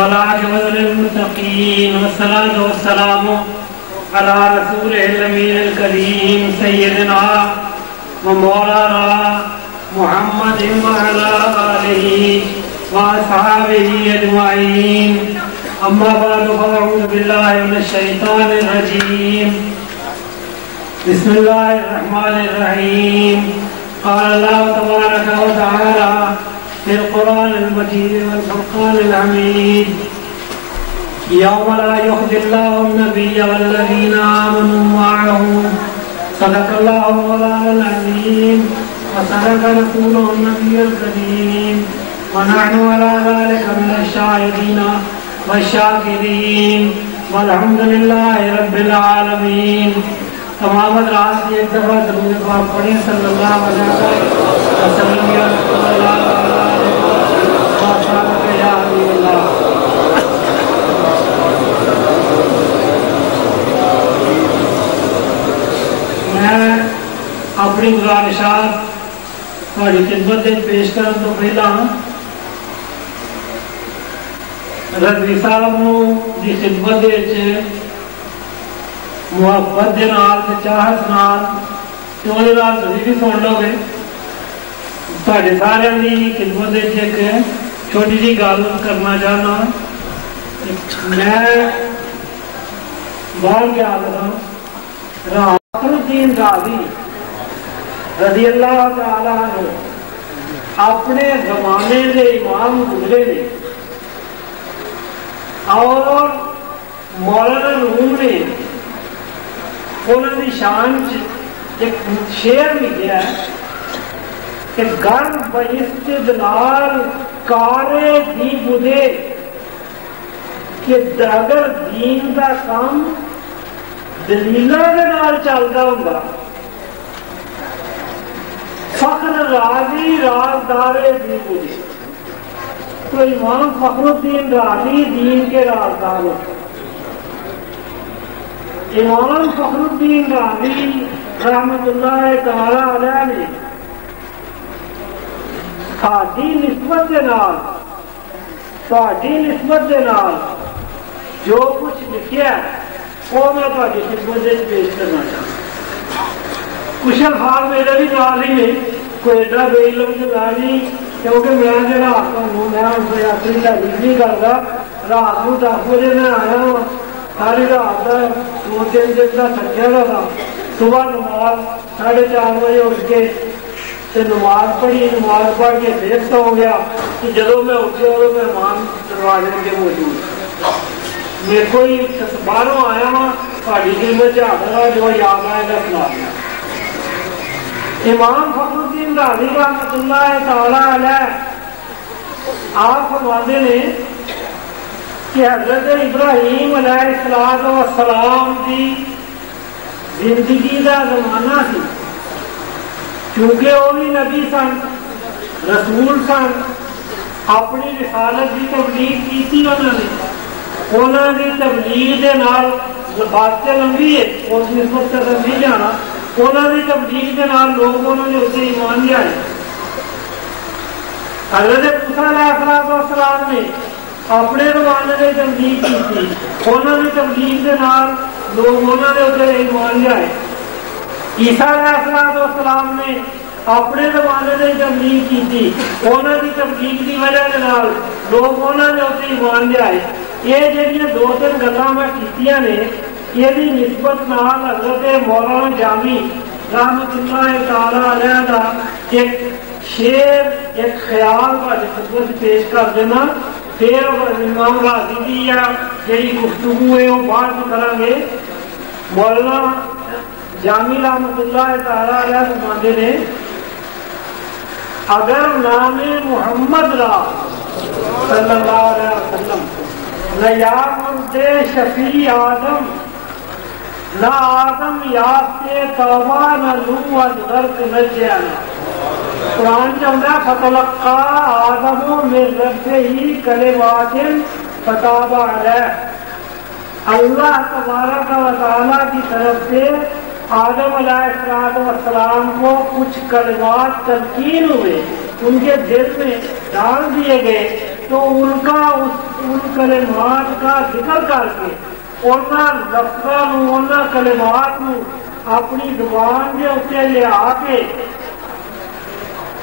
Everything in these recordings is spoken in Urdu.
والعاقبة للمتقين والصلاة والسلام على رسوله الأمين الكريم سيدنا ومولانا محمد وعلى آله وأصحابه أجمعين. أما بعد فأعوذ بالله من الشيطان الرجيم. بسم الله الرحمن الرحيم. قال الله تبارك وتعالى في القرآن المجيد والفرقان الحميد: يوم لا يخزي الله النبي والذين آمنوا معه صدق الله مولانا العظيم وصدق رسوله النبي الكريم ونحن على ذلك من الشاهدين والشاكرين والحمد لله رب العالمین. تمام حضرات کی ایک دفعہ درود پاک پڑھیں صلی اللہ علیہ وسلم. یا رسول اللہ یا حبیب اللہ. میں اپنی گزارشات تھوڑی خدمت پیش کرنے تو پہلا رضوی صاحب کی خدمت محبت کے نال چاہت نال تھی بھی سن لو گے. تھوڑے سارے کی خدمت ایک چھوٹی جی گل کرنا چاہنا. میں باہر گیا تھا فخر الدین رازی رضی اللہ تعالیٰ عنہ اپنے زمانے کے امام گزرے نے اور مولانا روم نے انہوں کی شان ایک شعر لکھا ہے کہ گر باستدلال کارے دی بدے کہ اگر دین کا کام دلیلاں دے نال چلدا ہوندا فخر رازی رازدارے دی بدے. تو امام فخر الدین رازی دین کے رازدار ہوتے. امام فخر الدین رازی رحمت اللہ تعالی علیہ نے ساری نسبت کے نال جو کچھ لکھیا ہے وہ میں تھوڑی خدمت پیش کرنا چاہتا. کچھ الفاظ میرے بھی نال ہی نے کوئی ایڈا بے علم نہیں کیونکہ میں رات کو میں اپنی تعریف نہیں کرتا. رات کو 10 بجے میں آیا ہوں. ساری رات کا 2-3 دن کا تھکیا ہوا تھا. صبح نماز 4:30 بجے اٹھ کے نماز پڑھی. نماز پڑھ کے پھر سو گیا کہ جب میں اٹھیا ادو مہمان دروازے کے موجود. میں کوئی باہروں آیا ہوں تھوڑی خدمت چاہتا جو یاد آئے گا سنا دیا. امام فخر الدین رازی رحمۃ اللہ تعالی علیہ آپ فرماتے ہیں کہ حضرت ابراہیم علیہ السلام کی زندگی کا زمانہ سی. کیونکہ وہ بھی نبی سن, رسول سن. اپنی رسالت کی تبلیغ کی انہوں نے تبلیغ کے نال بات لمبی ہے اس نسبت سے نہیں جانا. انہوں نے تبلیغ کے نال لوگ انہوں نے اسے ایمان لیا ہے. حضرت موسیٰ علیہ السلام نے اپنے زمانے کی تبلیغ کی تھی. انہوں نے تبلیغ کے نال لوگ انہوں نے اسے ایمان لیا ہے. عیسیٰ علیہ السلام نے اپنے زمانے کی تبلیغ کی تھی. انہوں کی تبلیغ کی وجہ کے نال لوگ انہوں نے اسے ایمان لیا ہے. یہ جہاں 2-3 گلاں میں کیتیاں نے یہ نسبت نال حضرت مولانا جامی رحمت اللہ تعالی علیہ کا ایک شعر ایک خیال کا خدمت پیش کر دینا. پھر امام رازی کی یا جی گفتگو ہے وہ بعد کریں گے. مولانا جامی رحمت اللہ تعالی علیہ فرماتے نے اگر نام محمد را صلی اللہ علیہ وسلم نیامت شفیع آدم نہ آدم یافتے توبہ نہ لو غرق نہ جانا. قرآن چاہتا فتلقا آدم من ربہ کلمات فتاب علیہ. اللہ تبارک و تعالیٰ کی طرف سے آدم علیہ السلام کو کچھ کلمات تلقین ہوئے, ان کے دل میں ڈال دیے گئے, تو ان کلمات کا ذکر کر کے انہاں لفظاں نوں انہاں کلمات نوں اپنی زبان کے اتنے لیا کے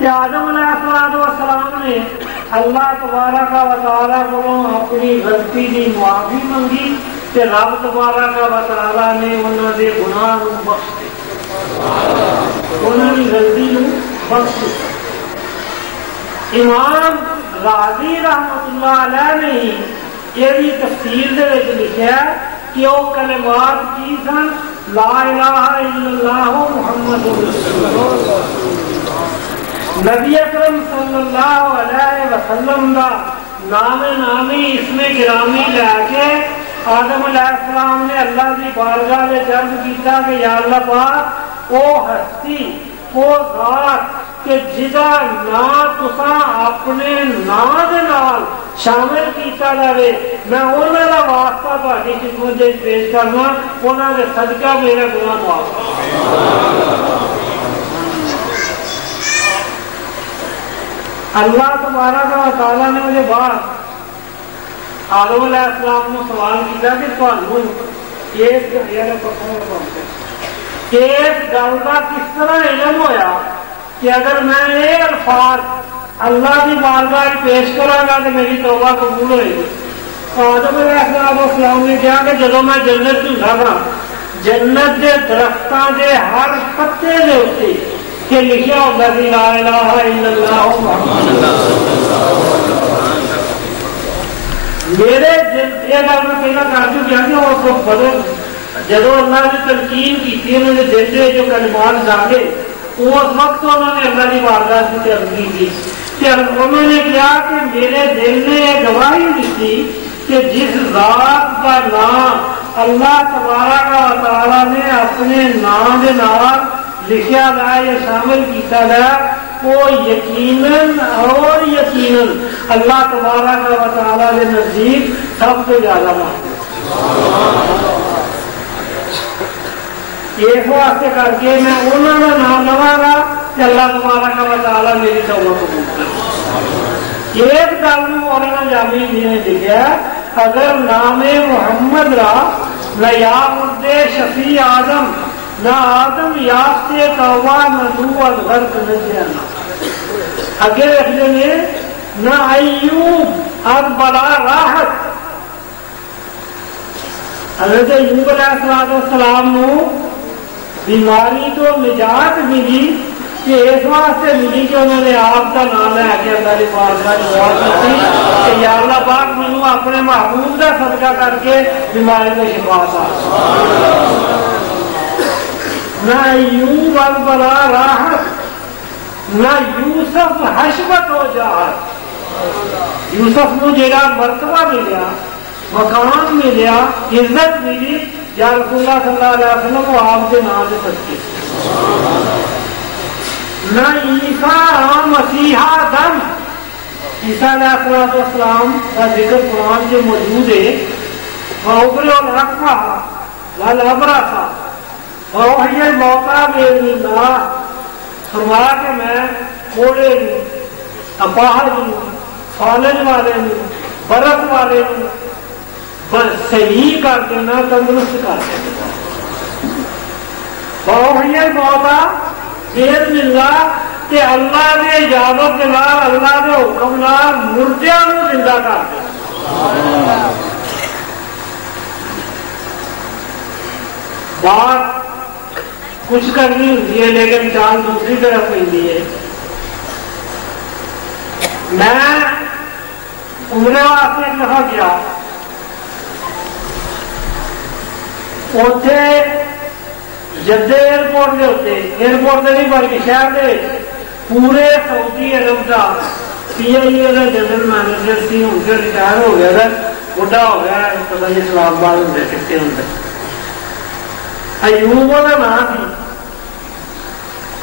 آدم علیہ السلام نے اللہ تبارک و تعالیٰ کو اپنی غلطی کی معافی منگی تے رب تبارک و تعالیٰ نے انہوں نے گناہ نوں بخش دیا، انہوں کی غلطی نوں بخش دیا۔ امام غازی رحمت اللہ علیہ نے یہ بھی تفسیر دے وچ لکھا کہ وہ کلمات کی سن لا الہ الا اللہ محمد رسول اللہ، نبی اکرم صلی اللہ علیہ وسلم دا نام نامی اسم گرامی لے کے آدم علیہ السلام نے اللہ کی بارگاہ میں عرض کیتا کہ یا اللہ پاک وہ ہستی وہ ذات کہ جدا نام تساں اپنے نام دے نال شامل کیتا جائے، میں انہاں دا واسطہ تہاڈی خدمت وچ پیش کرنا، انہاں دے صدقہ میرا گناہ معاف۔ اللہ تبارک و تعالیٰ نے مجھے بعد آدم علیہ السلام نے سوال کیا کہ تمہیں اس گل کا کس طرح علم ہویا کہ اگر میں یہ الفاظ اللہ کی بارگاہ پیش کرا گا تو میری توبہ قبول ہوئے گی؟ آدم علیہ السلام نے کہا کہ جب میں جنت ہوندا تھا، جنت کے درختوں کے ہر پتے کے اتنے کہ لکھا ہوتا کہ لا الہ الا اللہ محمد میرے یہ گل میں پہلے کر چکا کہ اس کو بدل جب اللہ نے تلقین کی انہوں نے دل سے جو کلمات جاگے اس وقت انہوں نے اللہ کی بارگاہ سے ترقی کی کہ انہوں نے کیا کہ میرے دل نے یہ گواہی دیتی کہ جس ذات کا نام اللہ تبارک و تعالیٰ نے اپنے نام کے نام لکھا گیا یا شامل کیتا گیا وہ یقیناً اور یقیناً اللہ تبارک و تعالیٰ کے نزدیک سب سے زیادہ محبوب۔ اس واسطے کر کے میں انہوں کا نام لواں گا کہ اللہ تبارک و تعالیٰ میری توبہ قبول کرے۔ ایک گل مولانا جامی جی نے لکھا اگر نام محمد را نہ یا مرد شفیع آدم نہ آدم یافتے توبہ نہ نو الغرق نہ جانا، اگے رکھتے نے نہ ایوب از بلا راحت، حضرت ایوب علیہ السلام کو بیماری تو نجات ملی کہ اس واسطے ملی کہ انہوں نے آپ کا نام لے کے اللہ کی بارگاہ میں دعا کی کہ یا اللہ پاک مینوں اپنے محبوب کا صدقہ کر کے بیماری میں شفا عطا۔ نہ ایوب البلا راحت نہ یوسف حشمت ہو جہت، یوسف کو جڑا مرتبہ ملیا مقام ملیا عزت ملی یا رسول اللہ صلی اللہ علیہ وسلم کو آپ کے نام سے سچے۔ نہ عیسیٰ مسیحا دم، عیسیٰ علیہ السلام کا ذکر قرآن کے موجود ہے، وَأُبْرِئُ الْأَكْمَحَ وَالْأَبْرَصَ وَأُحْيِي الْمَوْتَىٰ بِإِذْنِ اللَّهِ، فرمایا کہ میں کوڑے ہوں، اپاہج ہوں، فالج والے ہوں، برس والے ہوں، بس صحیح کر دینا، تندرست کر دینا۔ وَأُحْيِي الْمَوْتَىٰ بِإِذْنِ اللَّهِ کہ اللہ نے اجازت کے نال اللہ کے حکم نال مردیاں کو زندہ کر دیا۔ بات کچھ کرنی ہوتی ہے لیکن چال دوسری طرف پہنتی ہے۔ میں عمرے واسطے ایک دفعہ گیا، اتنے جدے ایئرپورٹ کے اتنے ایئرپورٹ کے نہیں بلکہ شہر کے پورے سعودی عرب کا پی آئی اے کا جنرل مینیجر سی، ان سے ریٹائر ہو گیا تھا، بڑھا ہو گیا، پتہ نہیں اسلام آباد ہوں کتنے ہوں۔ ایوب کا نام سی،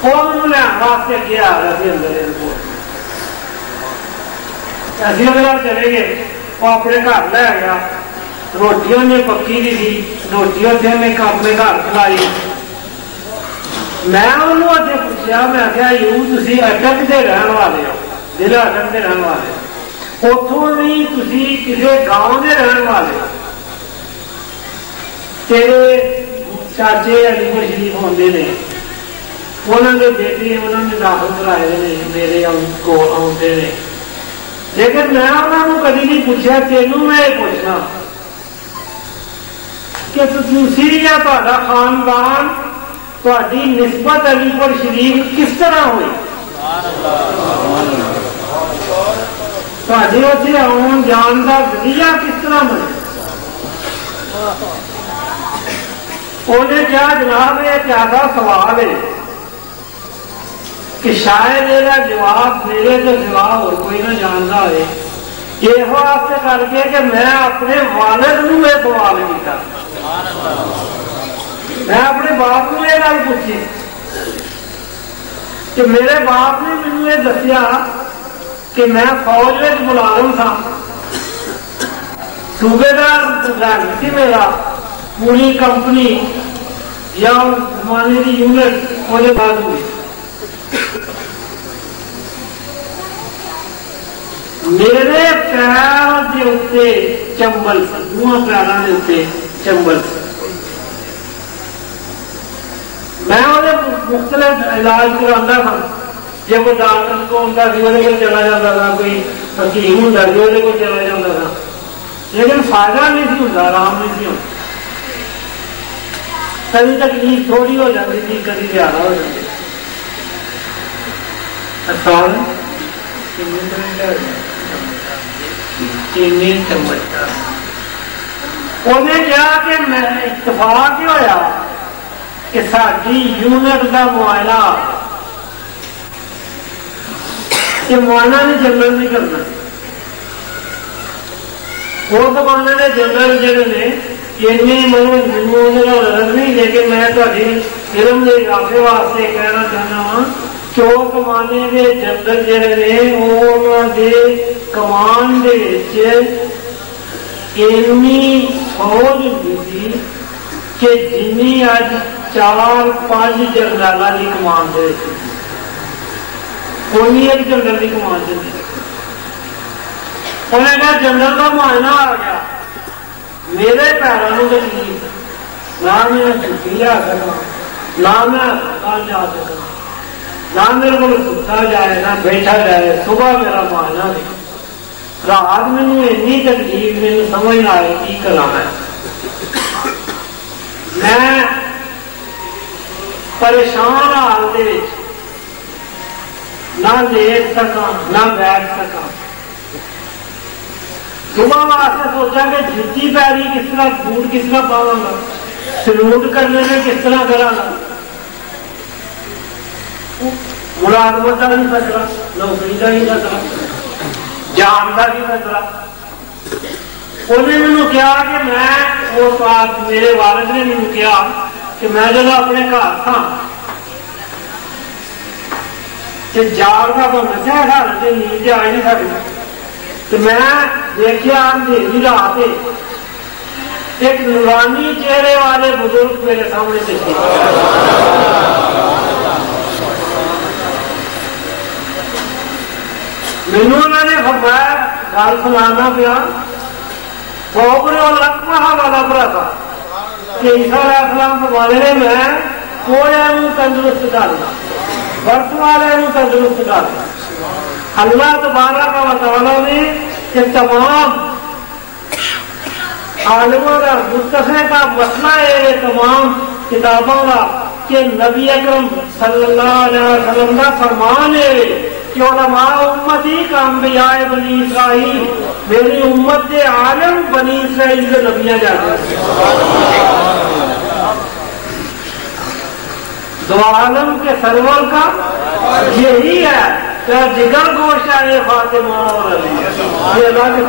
وہ لین واسطے کیا آ رہا سی اندر ایئرپورٹ۔ اسی اگر چلے گئے، وہ اپنے گھر لے گیا، روٹیاں نے پکی دی تھی، روٹیاں سے میں اپنے گھر کھلائی۔ میں انہوں اگے پوچھا، میں آخیا ایوب تسی اٹک کے رہن والے ہو، ضلع اٹک کے رہن والے اتوں بھی تھی کسی گاؤں کے رہن والے تیرے چاچے علی گڑھ شریف ہوتے ہیں، انہوں کے بیٹے انہوں نے داخل کرائے ہیں میرے کو آتے ہیں، لیکن میں انہوں نے کبھی نہیں پوچھا، تینوں میں یہ پوچھنا کہ تھی یا تا خاندان تاری نسبت علی گڑھ شریف کس طرح ہوئی، تھے اتنے آن جان کا ذریعہ کس طرح بنے؟ انہیں کیا جناب ایک ایسا سوال ہے کہ شاید یہ جواب میرے تو سوا اور کوئی نہ جانتا ہے، یہ واسطے کر کے کہ میں اپنے والد نو یہ سوال کیا، میں اپنے باپ کو یہ گل پوچھی کہ میرے باپ نے مجھے یہ دسیا کہ میں فوج میں ملازم تھا، صوبے دار تھی میرا، پوری کمپنی یا زمانے کی یونٹ مجھے بعد ہوئی، میرے پیر کے اتنے چمبل، دونوں پیروں کے اتنے چمبل، میں مختلف علاج کرا تھا، جب کوئی ڈاکٹر کو ہوتا سی وہ چلا جاتا تھا، کوئی حکیم ہوتا سی وہ چلا جاتا تھا، لیکن فائدہ نہیں سی ہوتا، آرام نہیں سی ہوتا، کبھی تکلیف تھوڑی ہو جاتی تھی، کبھی زیادہ ہو جاتی تھی۔ انہیں کیا کہ میں اتفاق ہی ہوا کہ ساری یونٹ کا معائنہ یہ معائنہ نے جنرل نہیں کرنا، وہ زمانے کے جنرل جہے نے غرض نہیں، لیکن میں تاری علم کے اضافے واسطے کہنا چاہنا ہوں کہ وہ کمانے کے جنرل جہے نے انہوں کے کمان اینی فوج ہوتی تھی کہ جنی اج 4-5 جنرلوں کی کمان دے کونی ایک جنرل کی کمان دے، انہیں کہا جنرل کا معائنہ آ گیا، میرے پیروں کو تکلیف، نہ میں چھٹی لیا سکا، نہ میں ہسپتال جا سکا، نہ میرے کو ستا جائے نہ بیٹھا جائے، صبح میرا معائنہ نہیں، رات مینو اینی تکلیف میرے سمجھ نہ آئے کی کرا ہے، میں پریشان حال دے نہ لیٹ سکا نہ بیٹھ سکا، صبح واسطے سوچا کہ جتی پیری کس طرح بوٹ کس طرح پاؤں گا، سلوٹ کرنے میں کس طرح کرا گا، ملازمت کا نہیں خطرہ، نوکری کا نہیں خطرہ، جان کا نہیں خطرہ۔ انہیں مجھے کیا کہ میں اس بات میرے والد نے مجھے کیا کہ میں جب اپنے گھر تھا کہ جاگ کا بننا چاہے حالت نیند آ نہیں سکتی، تو میں دیکھا اندھیری رات ایک نورانی چہرے والے بزرگ میرے سامنے دیکھے، مینو انہوں نے فرمایا گل سنانا پیا، کوبرے اور لکما والا برا تھا کہ عیسیٰ علیہ السلام فرمانے نے میں کوڑے تندرست کرنا، برس والے تندرست کرنا، اللہ تبارک و تعالیٰ نے کہ تمام عالموں کا متفق کا مسئلہ ہے تمام کتابوں کا کہ نبی اکرم صلی اللہ علیہ وسلم کا فرمان ہے کہ علماء امتی کا انبیاء بنی اسرائیل، میری امت کے عالم بنی اسرائیل کے نبیاں جاتے ہیں، دو عالم کے سرور کا یہی ہے کہ جگر گوشت ہے فاطمہ اور علی، یہ اللہ کے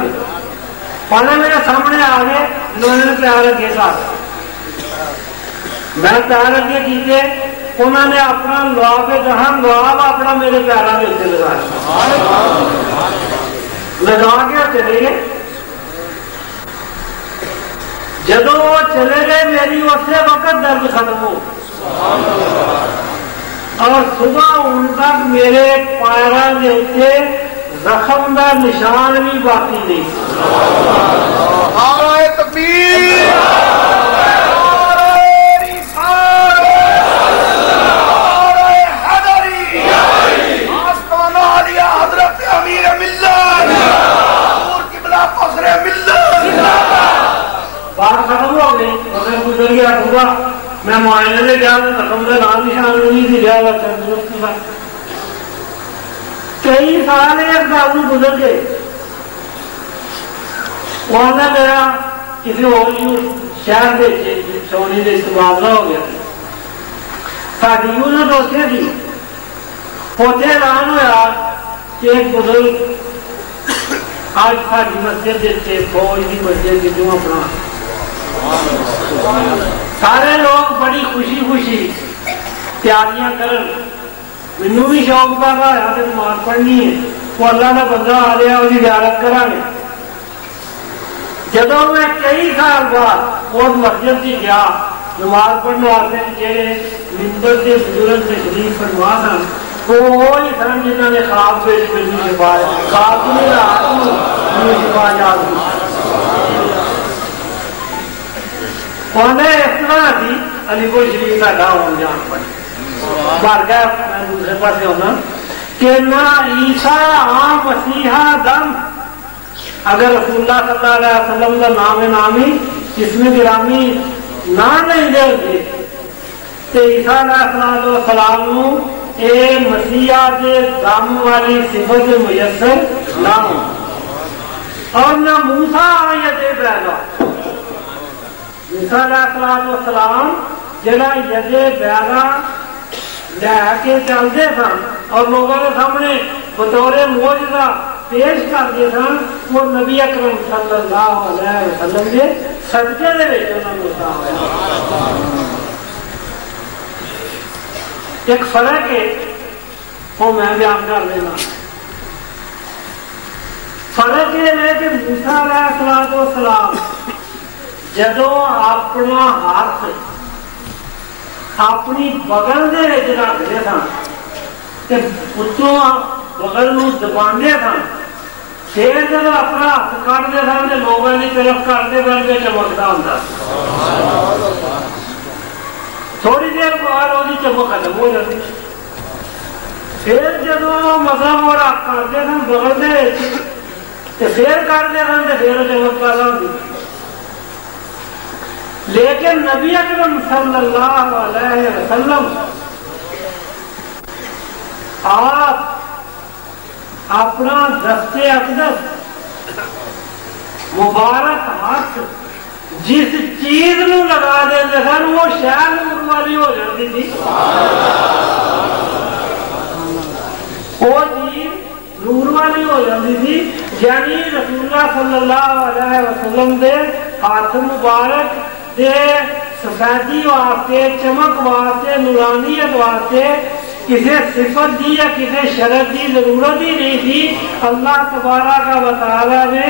پانا میرے سامنے آ گئے، انہوں نے پیار رکھے ساتھ، میں پیار رکھے کیجیے، انہوں نے اپنا لواب جہاں لواب اپنا میرے پیروں کے اتنے لگا کے چلے گئے، جب وہ چلے گئے میری اسی وقت درد ختم ہو، اور صبح ان تک میرے پیروں کے اتنے رقم کا نشان بھی باقی نہیں. نعرہ تکبیر، بات ختم ہو گئی. میں گزر گیا پورا. میں معائنے سے گیا تو رقم کا نام نشان نہیں سی گیا. تندرست تھا. کئی سال ایک بابو گزر گئے. وہاں سے میرا کسی اور شہر کے سونی سے تبادلہ ہو گیا. ساری یونٹ اتنے تھی. اتنے اعلان ہوا کہ ایک بزرگ آج ساری مسجد دیتے فوج کی مسجد کی جو اپنا سارے لوگ بڑی خوشی خوشی تیاریاں کرن. مینوں بھی شوق پیدا ہوا کہ نماز پڑھنی ہے. وہ اللہ کا بندہ آ رہا وہ زیارت کریں گے. جدو میں کئی سال بعد اس مسجد سے گیا نماز پڑھنے واسطے جہے ممبر کے بزرگ تشریف فرما سن وہی سن جنہوں نے خواب پیش کرنی شفا خواب نہیں رات شفا یاد انہیں اس طرح تھی علی پور شریف کا ہون جان پڑے مر گیا. میں دوسرے پاس ہونا کہ نہ عیسیٰ عام مسیحا دم اگر رسول اللہ صلی اللہ علیہ وسلم کا نام نامی جس میں گرامی نہ نہیں دے گے تو عیسیٰ علیہ السلام اے مسیحا کے دم والی صفت میسر نہ ہو. اور نہ موسیٰ آیت بیضا موسیٰ علیہ السلام جڑا ید بیضا لے کے چلتے سن اور لوگوں کے سامنے بطور معجزہ پیش کرتے سن وہ نبی اکرم صلی اللہ علیہ وسلم کے صدقے دے وچ انہاں نوں عطا ہویا. ایک فرق ہے وہ میں بیان کر دینا. فرق یہ ہے کہ موسیٰ علیہ السلام جدو اپنا ہاتھ اپنی بغل دے وچ رکھتے سن تے اتوں بغل نوں دباندے سن. پھر جب اپنا ہاتھ کٹتے سن تو لوگوں کی طرف کرتے کرتے چمکتا ہوتا. تھوڑی دیر بعد وہ چمک ختم ہو جاتی. پھر جب مطلب وہ رکھ کرتے سن بغل دے تو پھر کرتے سن تو پھر چمک پیدا ہوتی. لیکن نبی اکرم صلی اللہ علیہ وسلم آپ اپنا دستے اقدس مبارک ہاتھ جس چیز نو لگا دے سن وہ شہر نور والی ہو جاتی تھی. وہ چیز نور والی ہو جاتی تھی. یعنی رسول اللہ صلی اللہ علیہ وسلم دے ہاتھ مبارک دے سفیدی واسطے چمک واسطے نورانیت واسطے کسی صفت دی یا کسی شرط دی ضرورت ہی نہیں تھی. اللہ تبارک و تعالی نے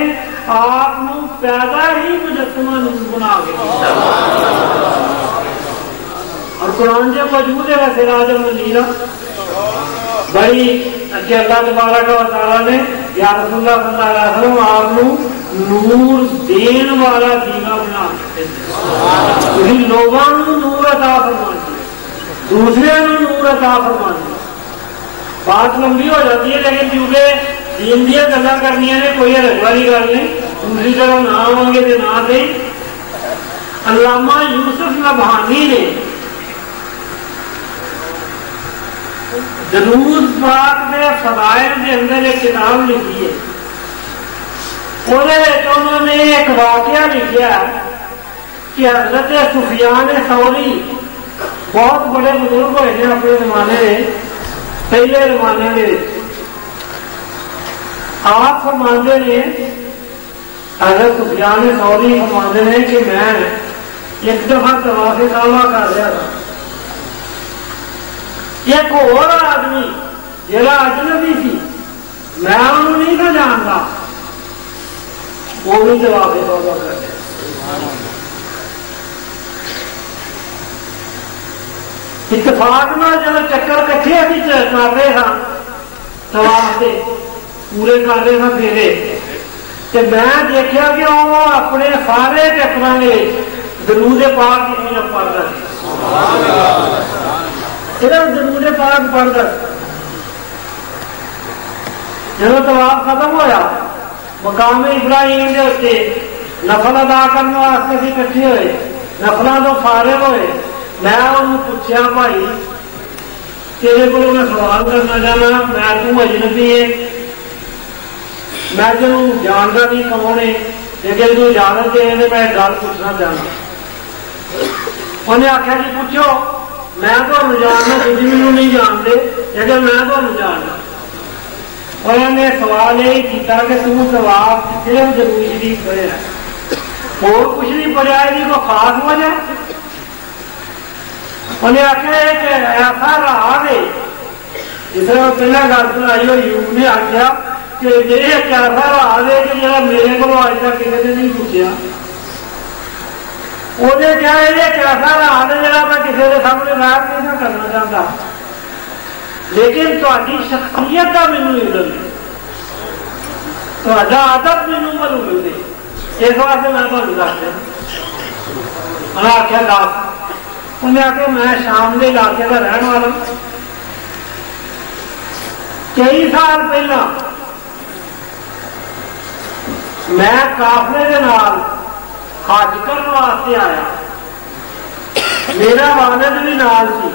آپ پیدا ہی مجسمہ نور بنا کے دیا. اور قرآن جو موجود ہے سراج المنیرہ بڑی کہ اللہ تبارک و تعالی نے یا رسول اللہ صلی اللہ علیہ وسلم آپ نور دین والا دینا بنا کے لوگوں نور عطا فرمانا دوسرے نور عطا فرمانا. بات لمبی ہو جاتی ہے لیکن کیونکہ دین دیا گلا کرنی نے کوئی حرج والی گل نہیں. دوسری طرف نہ ہوں گے تو نہ دیں. علامہ یوسف نبہانی نے درود پاک کے فضائل کے اندر ایک کتاب لکھی ہے. انہوں نے ایک واقعہ لکھا کہ حضرت سفیان ثوری بہت بڑے بزرگ ہوئے ہیں اپنے زمانے میں پہلے زمانے میں. آپ فرماندے نے حضرت سفیان ثوری فرماندے نے کہ میں ایک دفعہ طواف کعبہ کر رہا تھا. ایک اور آدمی جڑا اجنبی سی میں انہوں نہیں تھا جانتا وہ بھی طواف کعبہ کر رہا. اتفاق نہ جب چکر کٹھے بھی کر رہے ہیں طواف سے پورے کر رہے ہیں پھیرے، تو میں دیکھا کہ وہ اپنے سارے چکروں میں درود پاک کی پڑھتا صرف درود پاک پڑھتا. جب طواف ختم ہوا مقام ابراہیم کے اتنے نفل ادا کرنے واسطے اسی کٹھے ہوئے، نفلوں تو فارغ ہوئے. میں انہوں پوچھا بھائی تیرے کو میں سوال کرنا چاہنا، میں تو اجنبی ہے، میں تینوں جانتا نہیں کون ہے، لیکن تو اجازت دے میں گل پوچھنا چاہنا. انہیں آخیا جی پوچھو. میں تمہیں جاننا، تھی مجھے نہیں جانتے لیکن میں تمہیں جاننا. انہوں نے سوال یہ کیا کہ تم طواف صرف درود شریف پڑھیا، اور کچھ نہیں پڑھیا، یہ کوئی خاص وجہ؟ انہیں آخیا ایک ایسا راہ ہے جس طرح پہلے گل سنائی ہوئی، انہیں آخیا کہ یہ ایک ایسا راہ ہے کہ جا میرے کو اج تک کسی نے نہیں پوچھا. انہیں کیا یہ ایک ایسا راہ ہے جا میں کسی کے سامنے ظاہر نہیں کرنا چاہتا، لیکن تاری شخصیت کا مینو علم ہے، تا ادب مینو معلوم ہے، اس واسطے میں تمہیں دستا. انہیں آخیا دس. انہیں آخیا میں شام کے علاقے کا رہن والا، کئی سال پہلا میں قافلے کے نال حج کرنے واسطے آیا، میرا والد بھی نال سی.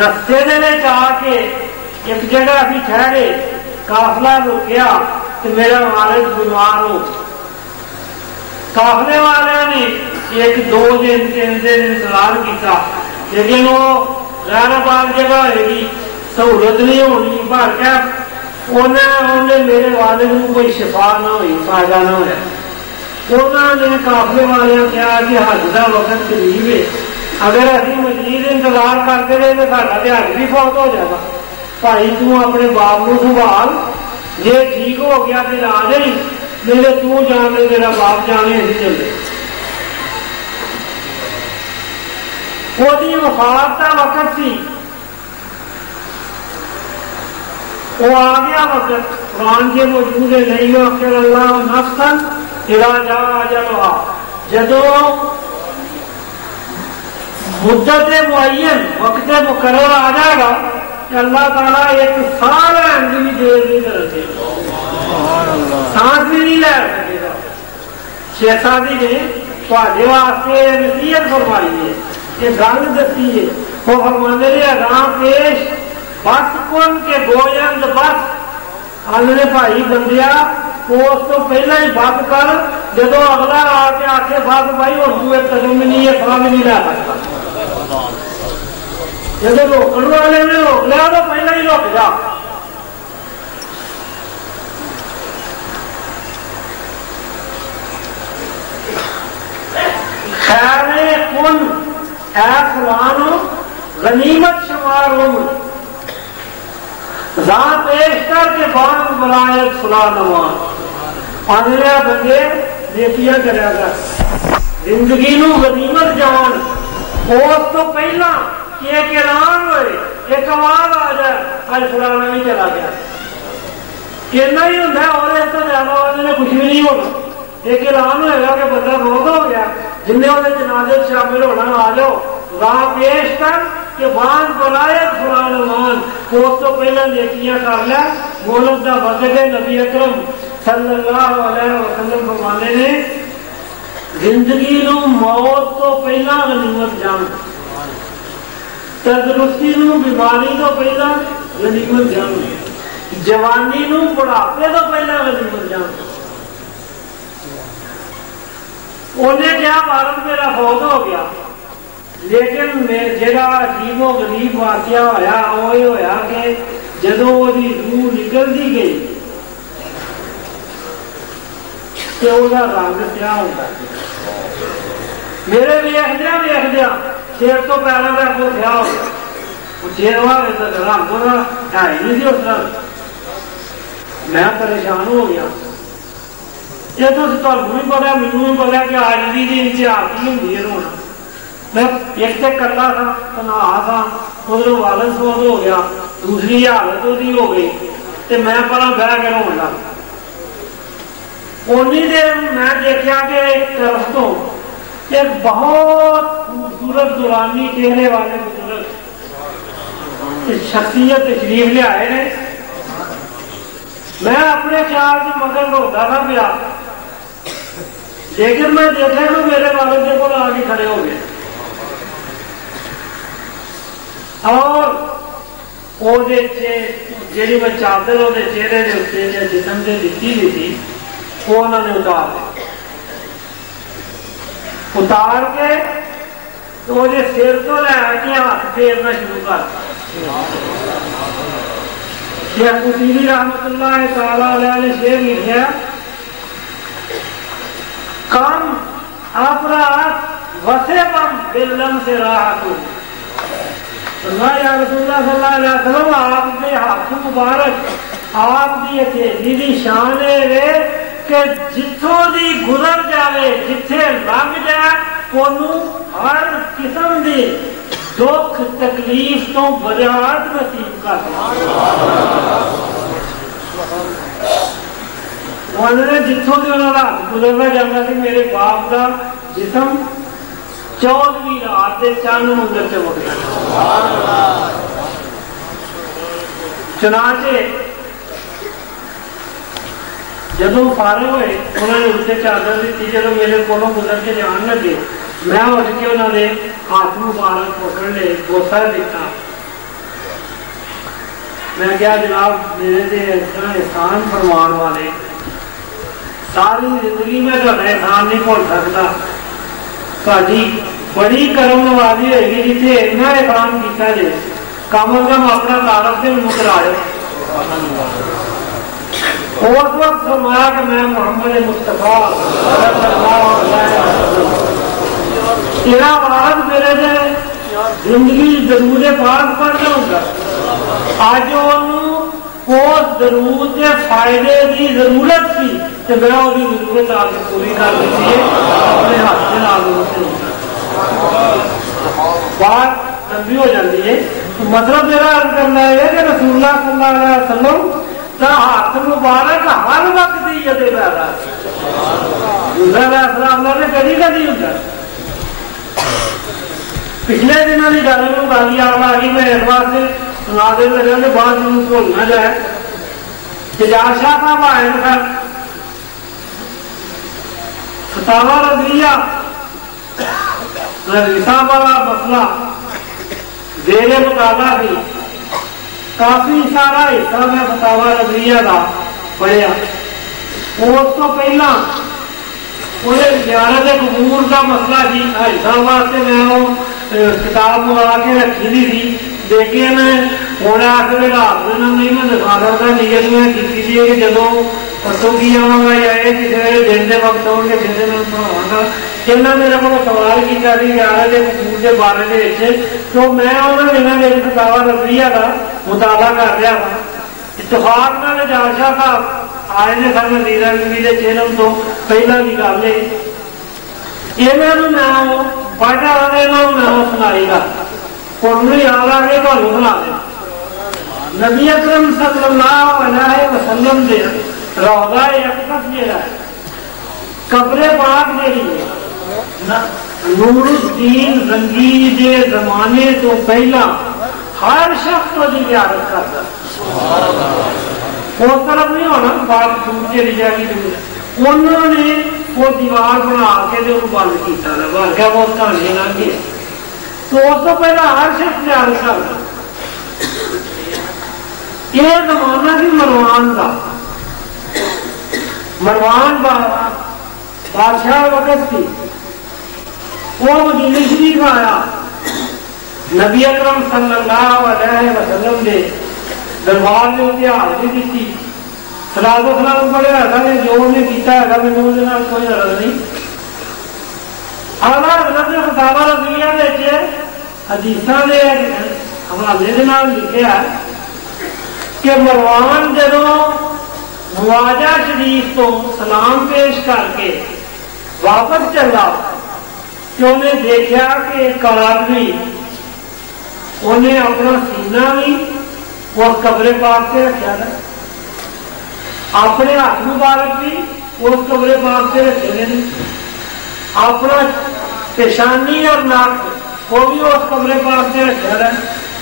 رستے میں آ کے ایک جگہ ابھی ٹھہرے، قافلہ رکیا تو میرا والد بیمار ہو. قافلے والے نے ایک دو دن تین دن انتظار کیا، لیکن وہ غیر آباد جگہ ہوئے گی، سہولت نہیں ہونی، بھر کے انہیں میرے والد کو کوئی شفا نہ ہوئی، فائدہ نہ ہوا. انہوں نے قافلے والے کہا کہ حج کا وقت قریب ہے، اگر ابھی مزید انتظار کرتے رہے تو ساڈا تو حج بھی فوت ہو جائے گا. بھائی تو اپنے باپ کو سنبھال، جی ٹھیک ہو گیا پھر آ جائی، میرے تو جانے میرا باپ جانے اسی چلے. وہ وفات کا وقت سی، وہ آ گیا وقت. قرآن کے موجود ہے نہیں یؤخر اللہ نفسا اذا جاء اجلها، جدو مدت معین وقت مقرر آ جائے گا کہ اللہ تعالیٰ ایک سال بھی دیر نہیں کر سکے، سانس بھی نہیں لے سکے گا. شیخ سادی نے تھوڑے واسطے نصیحت فرمائی ہے، یہ گل دسی ہے. وہ فرمانے نے اگاں پیش بس کن کے گوجند بس، آنے بھائی بندیا اس تو پہلے ہی بس کر، جدو اگلا آ کے آخے بس بھائی اور تو ایک قدم نہیں ہے سال نہیں لے سکتا. جب روکن والے نے روک لیا تو پہلے ہی روک جا. خیر کن اے فلان غنیمت شمار عمر، ذات پیش کر کے بانگ بلائے فلاں نواں. پانیا بندے نیکیاں کریا کر، زندگی نو غنیمت جان. اس تو پہلا کہ ایک اعلان ہوئے، ایک آواز آ جائے اج فلانا بھی چلا گیا، کہنا ہی ہوتا ہے، اور اس سے زیادہ والے نے کچھ بھی نہیں ہونا. ایک اعلان ہوئے گا کہ بندہ فوت ہو گیا، جن نے وہ جنازے شامل ہونا آ جاؤ، راہ پیش کر کہ بان بلائے فلان مان. اس تو پہلے نیکیاں کر لیا. مولد کا وقت ہے، نبی اکرم صلی اللہ علیہ وسلم فرمانے نے زندگی نو موت تو پہلا غنیمت جان، تندرستی نو بیماری تو پہلا غنیمت جان، جوانی نو بڑھاپے تو پہلا غنیمت جان. انہیں کیا بھارت میرا فوت ہو گیا، لیکن جہاں عجیب و غریب واقعہ ہوا وہ یہ ہوا کہ جدو وہ روح نکلتی گئی تو وہ رنگ کیا ہوتا. میرے ویخدیا سر تو پیروں کا کو کیا ہو گیا، چیر والے رنگ ہے ہی نہیں اس طرح. میں پریشان ہو گیا. یہ تو تمہیں بھی پتا مینو بھی پتا کہ آج کی انتہا کی ہوں رونا. میں ایک تو کلا تھا، تنہا تھا، ادھر والد فوت ہو گیا، دوسری حالت وہی ہو گئی. تو میں پہلے بہ کے رو لگ اونی دیر میں دیکھا کہ ایک طرف تو ایک بہت خوبصورت دورانی چہرے والے بزرگ شخصیت تشریف لے آئے نے. میں اپنے خیال سے مگر روتا تھا پیا لیکن میں دیکھا کہ میرے والد کے کو آ کے کھڑے ہو گئے اور جی میں چادر وہ چہرے کے اتنے جسم سے دیتی بھی تھی وہ انہوں نے اتار کے تو وہ سر تو لے کے ہاتھ پھیرنا شروع کر شیخ قصیری رحمت اللہ تعالی علیہ نے شعر لکھا کم افراد وسے بم بلم سے راحت یا رسول اللہ صلی اللہ علیہ وسلم آپ کے ہاتھ مبارک آپ کی ہتھیلی کی شان ہے کہ جتوں دی گزر جائے جتھے لگ جائے انہوں ہر قسم دی دکھ تکلیف تو بجات نصیب کر جتوں بھی انہوں نے ہاتھ گزرنا چاہتا کہ میرے باپ کا جسم 14ویں رات کے چند منظر چمک گیا. چنانچہ جدو فارغ ہوئے انہوں نے اتنے چادر دیتی جب میرے کو گزر کے جان لگے میں اٹھ کے انہوں نے ہاتھ مبارک پکڑ لے بوسا دیتا. میں کیا جناب میرے سے احسان فرمان والے ساری زندگی میں تو احسان نہیں بھول سکتا. تاری بڑی کرم نوازی ہوئے گی جیسے اتنا احسان کیا جائے کم از کم اپنا تعارف سے منہ کرائے. اس وقت فرمایا کہ میں محمد مصطفیٰ تیرا آواز میرے سے زندگی درود پاک پڑھنا ہوگا. اج اس درود کے فائدے کی ضرورت تھی کہ میں وہی ضرورت آ کے پوری کر دیتی ہے اپنے ہاتھ سے بات لمبی ہو جاتی ہے. مطلب میرا عرض کرنا ہے کہ رسول اللہ صلی اللہ علیہ وسلم کا ہاتھ مبارک ہر وقت دی جدے پیدا السلام نے کبھی کبھی ہوتا. پچھلے دنوں کی گل میں گل یاد آ گئی میں اس واسطے سنا دے لگا کہ بعد میں بھول نہ جائے. ججار شاہ صاحب آئے سر فتاوا رضویہ صاحب والا مسئلہ زیر مطالعہ بھی کافی سارا حصہ میں فتاوا رضویہ کا پڑھیا. اس تو پہلا زیارت قبور کا مسئلہ سی حصہ واسطے میں وہ کتاب منگا کے رکھی دی تھی لیکن ہوں آخر رات نہیں میں دکھا سکتا نیت میں کی کہ جدو پرسوں کی آوا گا یا کسی دن کے وقت ہو گے پھر میں پڑھاوا گا. انہوں نے میرے کو سوال کیا زیارت قبور کے بارے میں تو میں انہوں نے فتاوا رضویہ کا مطالعہ کر رہا تھا. اتفاق میں ججار شاہ صاحب آئے نے سر مدینہ نبی کے چہرم تو پہلا کی گل ہے یہاں میں پڑھا والے میں سنائی گا اور یاد آ کے تمہیں سنا دیں. نبی اکرم صلی اللہ علیہ وسلم دے روضہ اقدس جہاں ہے قبر پاک جہی ہے نور الدین زنگی کے زمانے تو پہلا ہر شخص وہ زیارت کرتا. اس طرف نہیں ہونا بات دور چلی جائے گی. انہوں نے وہ دیوار بنا کے بند کیا بن گیا وہ کہانی لگ گئی. تو اس کو پہلا ہر شخص زیارت کرتا. یہ زمانہ سی مروان کا. مروان بادشاہ وقت تھی وہ مدینہ شریف آیا نبی اکرم صلی اللہ علیہ وسلم نے دربار میں اسے حاضری کی. سلاد و سلام پڑھے ایسا نے جو انہیں کیتا ہے مجھے کوئی غرض نہیں. اعلیٰ حضرت نے فتاوا رضویہ حدیثاں نے حوالے کے نام لکھا ہے کہ مروان جدو مواجہ شریف تو سلام پیش کر کے واپس چلا کہ انہیں دیکھا کہ ایک آدمی انہیں اپنا سینہ بھی اور قبر پاک سے رکھا تھا اپنے ہاتھ مبارک بھی اس قبر پاک سے رکھے ہیں، اپنا پیشانی اور ناک وہ بھی اس قبر پاک سے رکھا ہے،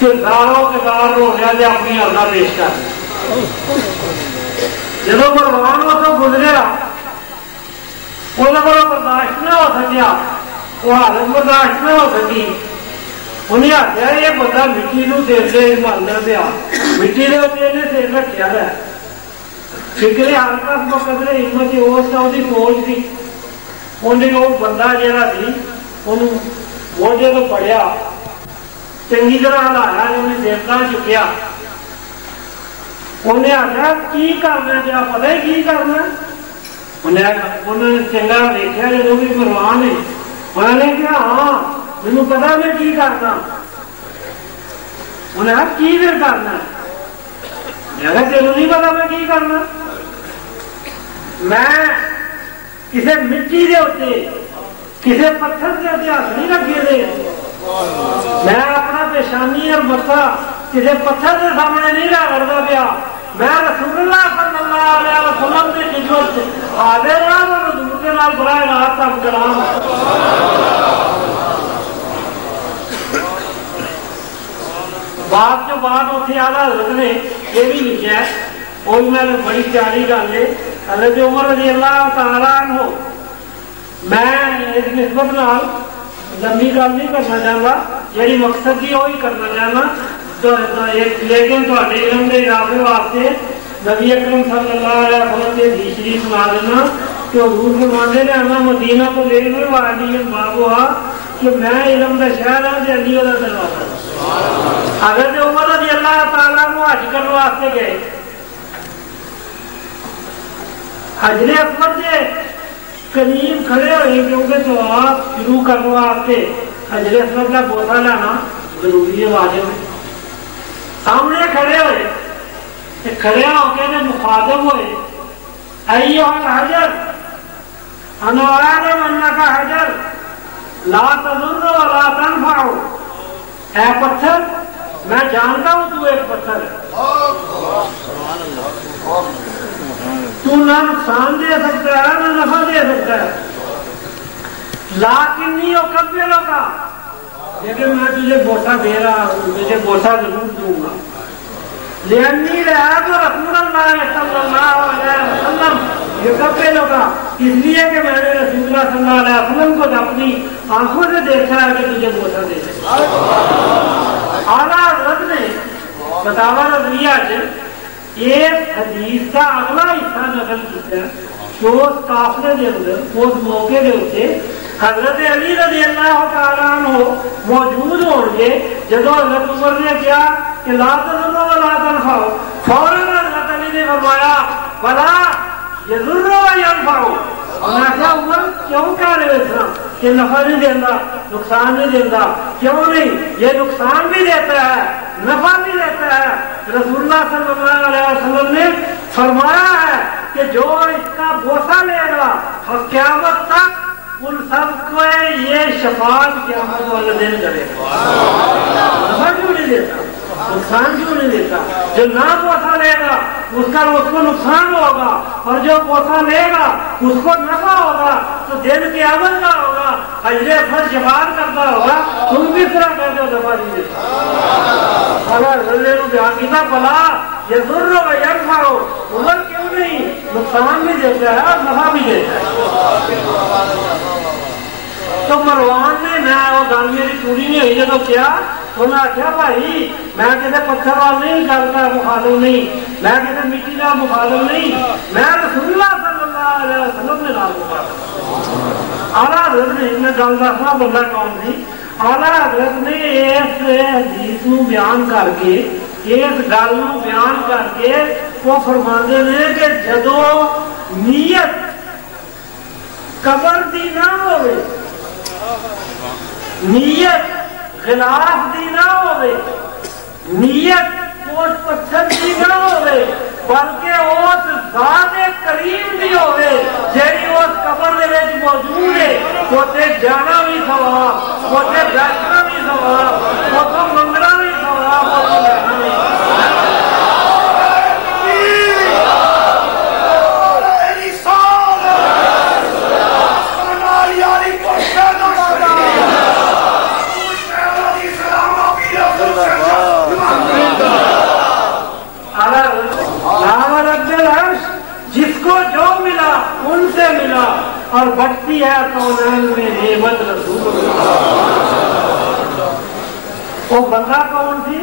کرداروں کردار روزہ سے اپنی اردا پیش کر جب مروان اتوں گزریا وہ برداشت نہ ہو سکیا، وہ حالت برداشت نہ ہو سکی، انہیں آخیا یہ بندہ مٹی نو دل سے ملنا پیا، مٹی کے اتنے سر رکھا ہے، فکر حالت مقدر ہمت اس فوج تھی، انہیں وہ بندہ جہاں سی موجے تو پڑیا چنگی طرح ہلایا، انہیں دیوتا چکیا، انہیں آخیا کی کرنا پیا، پتا ہی کی کرنا، انہوں نے چنگا دیکھا جب بھی مروان ہے، انہوں نے کہا ہاں مجھے پتا میں کی کرنا، انہیں کہا کی پھر کرنا، میں کہا تینوں نہیں پتا میں کی کرنا، میں کسی مٹی کے اتنے کسی پتھر کے اتنے ہاتھ نہیں رکھے دے، میں اپنا پیشانی اور متھا کسی پتھر کے سامنے نہیں رکھتا پیا، میں رسول اللہ صلی اللہ علیہ وسلم کی خدمت حاضر ہوں اور حضور کے نال براہ راست ہم کلام۔ بات جو بات اتنے آلہ حضرت نے یہ بھی لکھا ہے، وہ بھی میں بڑی پیاری گل ہے، حضرت عمر رضی اللہ تعالیٰ عنہ، میں اس نسبت نال لمبی گل نہیں کرنا چاہتا، جی مقصد کی وہی کرنا چاہنا، لیکن تھوڑے علم کے اضافے واسطے نبی اکرم صلی اللہ علیہ وسلم کے حدیث شریف سنا دینا کہ حضور فرماتے ہیں انا مدینہ کو لے گئے وادی بابوہا، کہ میں علم کا شہر ہوں کہ علی والا دروازہ۔ حضرت عمر رضی اللہ تعالیٰ کو حج کرنے واسطے گئے، حجر اسود کے قریب کھڑے ہوئے کیونکہ دعا شروع کرنے واسطے حجر اسود کا بوسہ لینا ضروری ہے، واجب ہے، سامنے کھڑے ہوئے، کھڑے ہو کے مخاطب ہوئے، ایھا الحجر انا اعلم انک حجر لا تضر ولا تنفع، اے پتھر میں جانتا ہوں تو ایک پتھر ہے، تو نہ نقصان دے سکتا ہے نہ نفع دے سکتا ہے، لاکنی اکبرک کا، لیکن میں تجھے بوسہ دے رہا ہوں، مجھے بوسہ ضرور دوں گا، لأنی رأیت رسول اللہ صلی اللہ علیہ وسلم یقبلک، اس لیے کہ میں نے رسول اللہ صلی اللہ علیہ وسلم کو اپنی آنکھوں سے دیکھا ہے کہ تجھے بوسہ دے سکتا۔ اعلیٰ حضرت نے فتاوی رضویہ سے ایک حدیث کا اگلا حصہ نقل کیا کہ اس قافلے کے اندر اس موقع کے اتنے حضرت علی رضی اللہ تعالیٰ عنہ موجود ہوں گے، جب حضرت عمر نے کیا کہ لا تضر ولا تنفع، فوراً حضرت علی نے فرمایا ولا یضر وینفع، میں کہا عمر کیوں کہہ رہے ہو اس طرح کہ نفع نہیں دیتا نقصان نہیں دیتا، کیوں نہیں، یہ نقصان بھی دیتا ہے نفع بھی دیتا ہے، رسول اللہ صلی اللہ علیہ وسلم نے فرمایا ہے کہ جو اس کا بوسہ لے گا اور قیامت تک ان سب کو یہ شفاعت قیامت والے دن کرے گا، نفع کیوں نہیں دیتا نقصان کیوں نہیں دیتا، جو نہ بوسہ لے گا اس کو نقصان ہوگا اور جو بوسہ لے گا اس کو نفع ہوگا، تو دن قیامت کا ہوگا، حجر اسود شفاعت کرتا ہوگا، تم کس طرح کہتے ہو نفع نہیں دیتا، اگر حضرت نے بیان کیا بلا یضر وینفع، عمر کیوں نہیں نقصان بھی دیتا ہے اور نفع بھی دیتا ہے۔ تو مروان نے میں وہ گل میری پوری نہیں ہوئی جب کیا، انہوں نے آخیا بھائی میں کسی پتھر وال نہیں کرتا مخالف نہیں، میں کسی مٹی کا مخالف نہیں، میں رسول اللہ صلی اللہ علیہ وسلم نے نام مخالف۔ اعلیٰ حضرت نے میں گل دسنا بندہ کون سی، اعلیٰ حضرت نے اس حدیث نو بیان کر کے اس گل نو بیان کر کے وہ فرماندے نے کہ جدو نیت قبر دی نہ ہوئے، نیت غلاف دی نہ ہوئے، نیت اس پتھر دی نہ ہوئے، بلکہ اس ذات کریم دی ہوئے جیڑی اس قبر دے وچ موجود ہے، اوتھے جانا بھی ثواب، اوتھے بیٹھنا بھی ثواب، اوتھوں منگنا بھی ثواب، اوتھوں لینا بھی بستی ہے کونین میں نعمت رسول وہ بندہ کون سی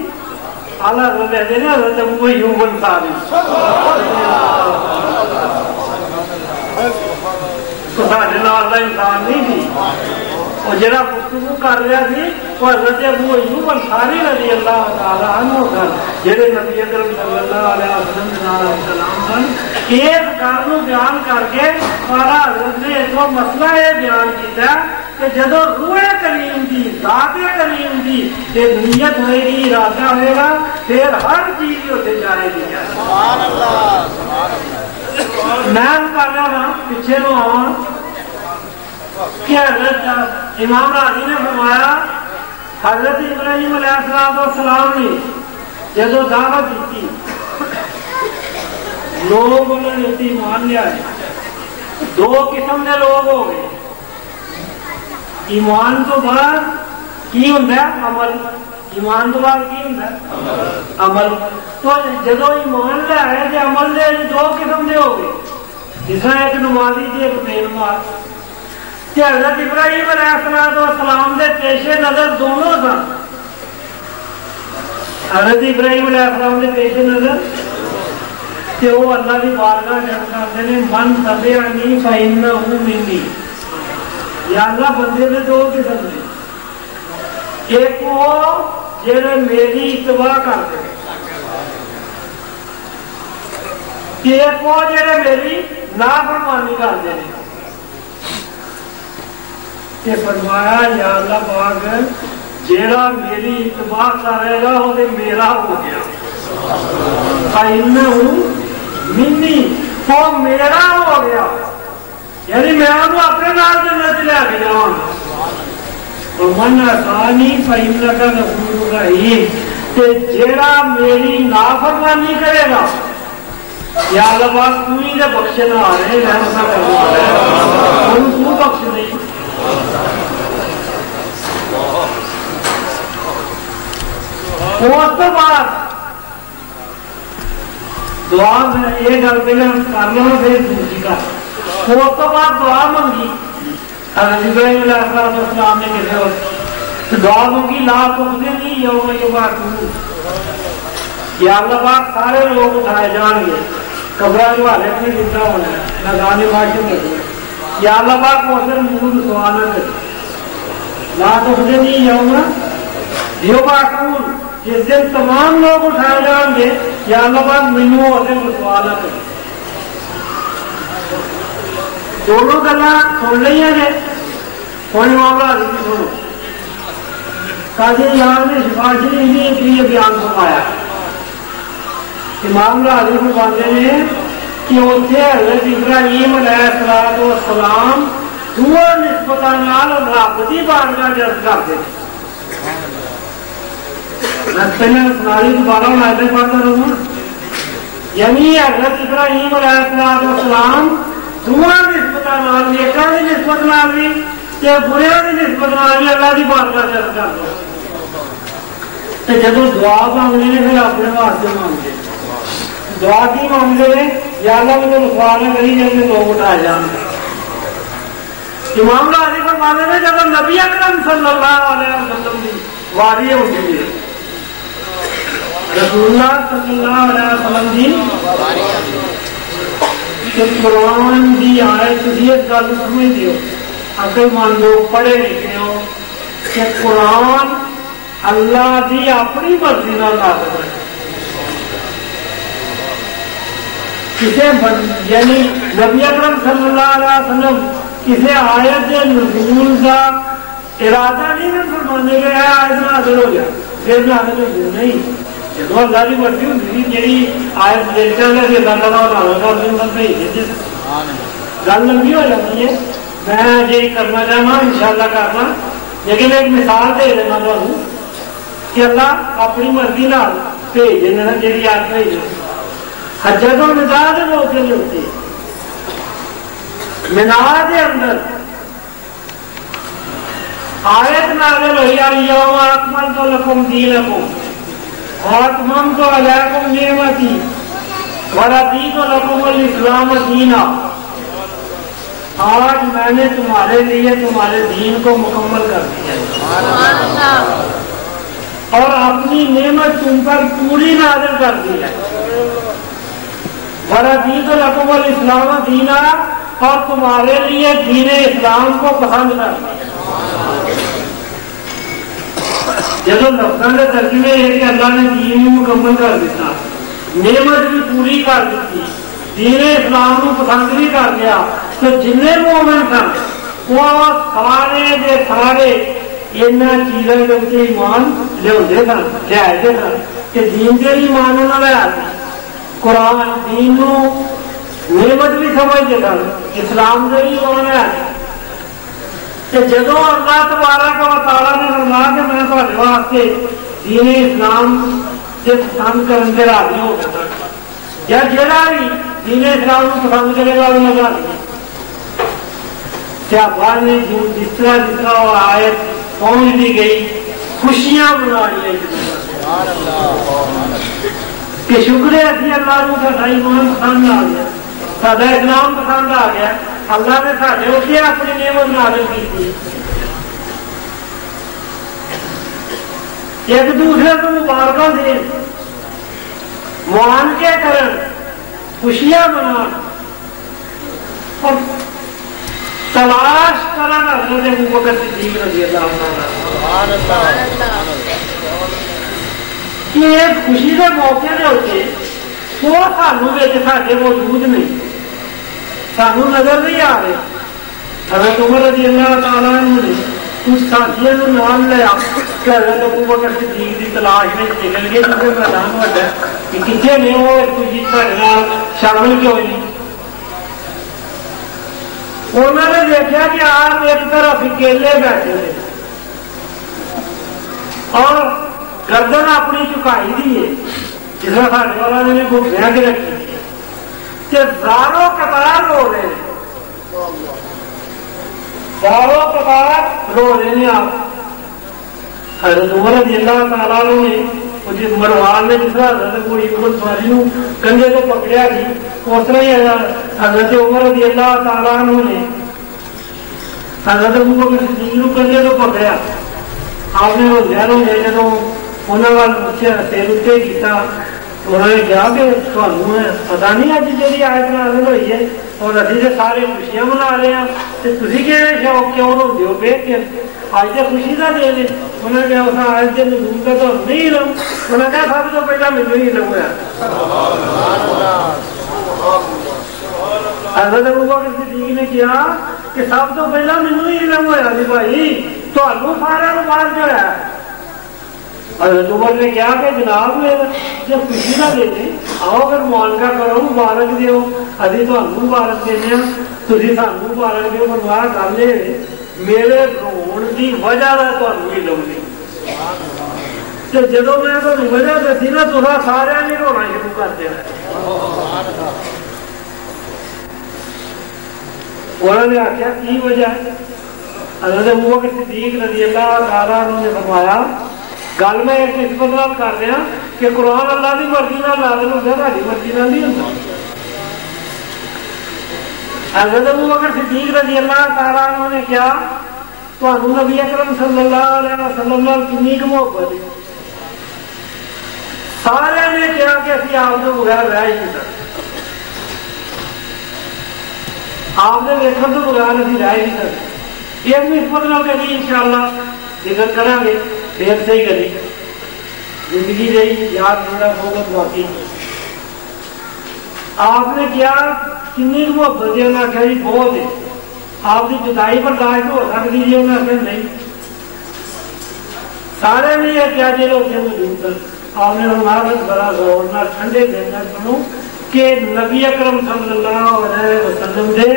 اعلیٰ حضرت نا حضرت ابو ایوب انصاری تو ساڈے نال دا انسان نہیں سی وہ جڑا گفتگو کر رہا سی وہ حضرت ابو ایوب انصاری رضی اللہ تعالی عنہ سن جڑے نبی اکرم صلی اللہ علیہ وسلم سن اس گل نو بیان کر کے اعلیٰ حضرت نے ایک مسئلہ یہ بیان کیتا کہ جدو روح کریم کی ذات کریم کی نیت ہوئے گی ارادہ ہوئے گا پھر ہر چیز اتنے جائے گی میں کر رہا ہوں پیچھے نو آواں کہ حضرت امام راضی نے فرمایا حضرت ابراہیم علیہ السلام نے جدو دعوت دیتی لوگ انہوں نے اسی مان لیا ہے دو قسم کے لوگ ہو گئے ایمان تو بعد کی ہوتا ہے عمل ایمان تو بعد کی ہوتا ہے عمل تو جدو ایمان لیا ہے کہ عمل دے دو قسم کے ہو گئے جس طرح ایک نمازی جی ایک بے نماز کہ حضرت ابراہیم علیہ السلام کے پیش نظر دونوں سن حضرت ابراہیم علیہ السلام کے پیش نظر کہ وہ اللہ کی بارگاہ کرتے ہیں من تبعنی فإنہ منی یا اللہ بندے میں دو قسم نے ایک وہ جڑے میری اتباع کرتے ہیں ایک وہ جڑے میری نافرمانی کرتے ہیں کہ فرمایا یا اللہ پاک جیڑا میری اتباع کرے گا وہ میرا ہو گیا منی وہ میرا ہو گیا یعنی میں اپنے نال جنت لے کے جاؤں من آسانی فإنک غفور رحیم کہ جیڑا میری نافرمانی کرے گا یا اللہ پاک تو ہی بخشنا آ رہے رحمت کرنا تو بخش نہیں اس کے بعد دعا میں یہ گل پہلے کر لو پھر دوسری کا اس کے بعد دعا منگی حضرت ابراہیم علیہ السلام نے کسی وقت دعا منگی لا تخزنی یوم یبعثون یا اللہ پاک سارے لوگ اٹھائے جان گے قبروں کے حوالے میں زندہ ہونا ہے نہ گانے معاشر کرنا یا اللہ پاک محسن مود سوال نہ کرے لا تخزنی یوم یبعثون جس دن تمام لوگ اٹھائے جان گے یا اللہ پاک مینوں محسن کو سوال نہ کرے دونوں گلا سن لی نے ہوں معاملہ سنو قاضی یار نے سفارشی نے یہ بیان فرمایا کہ معاملہ حضرت فرماتے ہیں کہ اتنے حضرت ابراہیم علیہ السلام دو نسبت رب کی بارگاہ جذب کرتے ہیں میں پہلے سناری دوبارہ میں پڑھتا رہوں یعنی حضرت ابراہیم علیہ السلام دونوں نسبت نیکاں کی نسبت بھی بریاں کی نسبت بھی اللہ کی بارگاہ جذب کرتے جب دعا مانگنے نے پھر اپنے واسطے مانگتے دعا کی مانگتے ہیں یا اللہ مجھے سوال نہ کری جب لوگ اٹھائے جان امام راضی فرماتے ہیں جب نبی اکرم صلی اللہ علیہ وسلم کی واری ہوتی ہے رسول اللہ صلی اللہ علیہ وسلم کی کہ قرآن کی آیت اس گل سمجھ دو عقل مند ہو پڑھے لکھے ہو کہ قرآن اللہ کی اپنی مرضی نہ نازل ہے کسی یعنی نبی اکرم صلی اللہ علیہ وسلم کسی آیت کے نزول کا ارادہ نہیں نہ فرمانے گئے آیت نازل ہو جائے پھر نازل ہو جائے نہیں جب اللہ کی مرضی ہوتی جی آیت دیکھتا ہے کہ اللہ گل لمبی ہو جاتی ہے میں یہ کرنا چاہنا انشاءاللہ کرنا لیکن ایک مثال دے دینا تمہیں کہ اللہ اپنی مرضی نال بھیج دینا جی آیت بھیج حجت الوداع کے موقع نہیں ہوتے مینار کے اندر آیت نازل ہوئی الیوم اکملت لکم دینکم واتممت علیکم نعمتی ورضیت لکم الاسلام دینا آج میں نے تمہارے لیے تمہارے دین کو مکمل کر دیا اور اپنی نعمت تم پر پوری نازل کر دی ہے. وَرَضِيتُ لَكُمُ الْإِسْلَامَ دِينًا اور تمہارے لیے دین اسلام کو پسند کر دیا. جب لفظوں کے ترجمے یہ کہ اللہ نے دین بھی مکمل کر دیتا, نعمت بھی پوری کر دیتی, دین اسلام کو پسند بھی کر دیا, تو جننے مومن سن وہ سارے دے سارے ان چیزوں کے اتنے ایمان لے سن کہ دین کے ایمان نہ لے آتے. قرآن دین نو نعمت بھی سمجھتے سن, اسلام سے بھی ایمان لے آتے. جدو اللہ تبارک و تعالیٰ نے فرمایا کہ میں تھوڑے واسطے دین اسلام سے پسند کرنے کے راضی ہو گیا, یا جہاں بھی دین اسلام کو پسند کرے گا وہ راضی. صحابہ نے جس طرح وہ آیت پہنچ دی گئی خوشیاں منا لی کہ شکر ہے اسی اللہ کو سارا ایمان پسند آ گیا, سارا اسلام پسند آ گیا. اللہ نے سارے اسے اپنی نعمت نازل کی تھی. ایک دوسرے کو مبارکاں دیں, معانقے کرن, خوشیاں منان اور تلاش کرنا حضرت ابوبکر صدیق رضی اللہ عنہ کہ ایک خوشی کے موقع کے ہوتے وہ سانوں سارے موجود نہیں, سانوں نظر نہیں آ رہے. حضرت عمر رضی اللہ تعالیٰ عنہ نے اس ساتھیوں کو نام لیا کہ حضرت ابوبکر صدیق کی تلاش میں نکل گئے کیونکہ میدان وڈا کہ کتنے نے وہ خوشی شامل کیوں نہیں. انہوں نے دیکھا کہ آپ ایک طرف اکیلے بیٹھے تھے اور گردن اپنی چکائی دی ہے جس میں سارے والا نے گھٹیا کے رکھی کہ زاروں قطار رو رہے ہیں, زاروں قطار رو رہے ہیں. آپ حضرت عمر رضی اللہ تعالیٰ نے مروان نے جس طرح حضرت کوئی سواری کندھے سے پکڑیا تھی اس طرح ہی حضرت عمر رضی اللہ تعالیٰ نے حضرت ابوبکر صدیق کو کندھے سے پکڑیا. آپ نے وہ ذہن ہو گئے جب انہوں نے سر اتنے کیا, انہوں نے کہا کہ تمہیں پتا نہیں اج جی آیت نازل ہوئی ہے اور ابھی تو سارے خوشیاں منا رہے ہیں تو تھی کہ شوق کیوں روتے ہو پہ کہ اج تو خوشی کا دن ہے. انہوں نے کہا اس آیت کے نزول کا تو نہیں علم. انہوں نے کہا سب تو پہلا مجھے ہی علم ہوا. حضرت ابوبکر صدیق نے کہا کہ سب تو پہلا مجھے ہی علم ہوا جی بھائی تو سارا بعد جو ہے. حضرت عمر نے کہا کہ جناب جب خوشی نہ دیتے آؤ اگر معانقہ کرو مبارک دیو ابھی تو مبارک دینے تھی سانو مبارک دیو. بنوا گل یہ میرے رون کی وجہ ہے تمہیں علم نہیں. جب میں تمہیں وجہ دسی نا تو سارا نے رونا شروع کر دینا. انہوں نے آخیا کی وجہ ہے. حضرت ابوبکر صدیق رضی اللہ تعالیٰ عنہ نے فرمایا گل میں ایک نسبت نال کر رہا کہ قرآن اللہ کی مرضی نال نازل ہوتا, ساری مرضی نال نہیں ہوتا. حضرت ابوبکر صدیق رضی اللہ تعالیٰ عنہ نے کیا تمہیں نبی اکرم صلی اللہ علیہ وسلم نال کتنی محبت ہے. سارے نے کہا کہ اسی آپ کے بغیر رہ ہی نہیں سکتے, آپ نے دیکھنے تو بغیر ابھی رہ ہی نہیں سکتے. ایک نسبت نال کبھی انشاءاللہ ذکر کریں گے پھر صحیح کری زندگی رہی یاد میرا بہت باقی. آپ نے کیا کنی محبت ہے, انہیں آخیا جی بہت ہے. آپ کی جدائی برداشت ہو سکتی جی, انہیں آخیا نہیں. سارے نے یہ کیا جی لوگ موجود سن. آپ نے ہمارا بڑا غور نہ ٹھنڈے دل نہ سنو کہ نبی اکرم صلی اللہ علیہ وسلم دے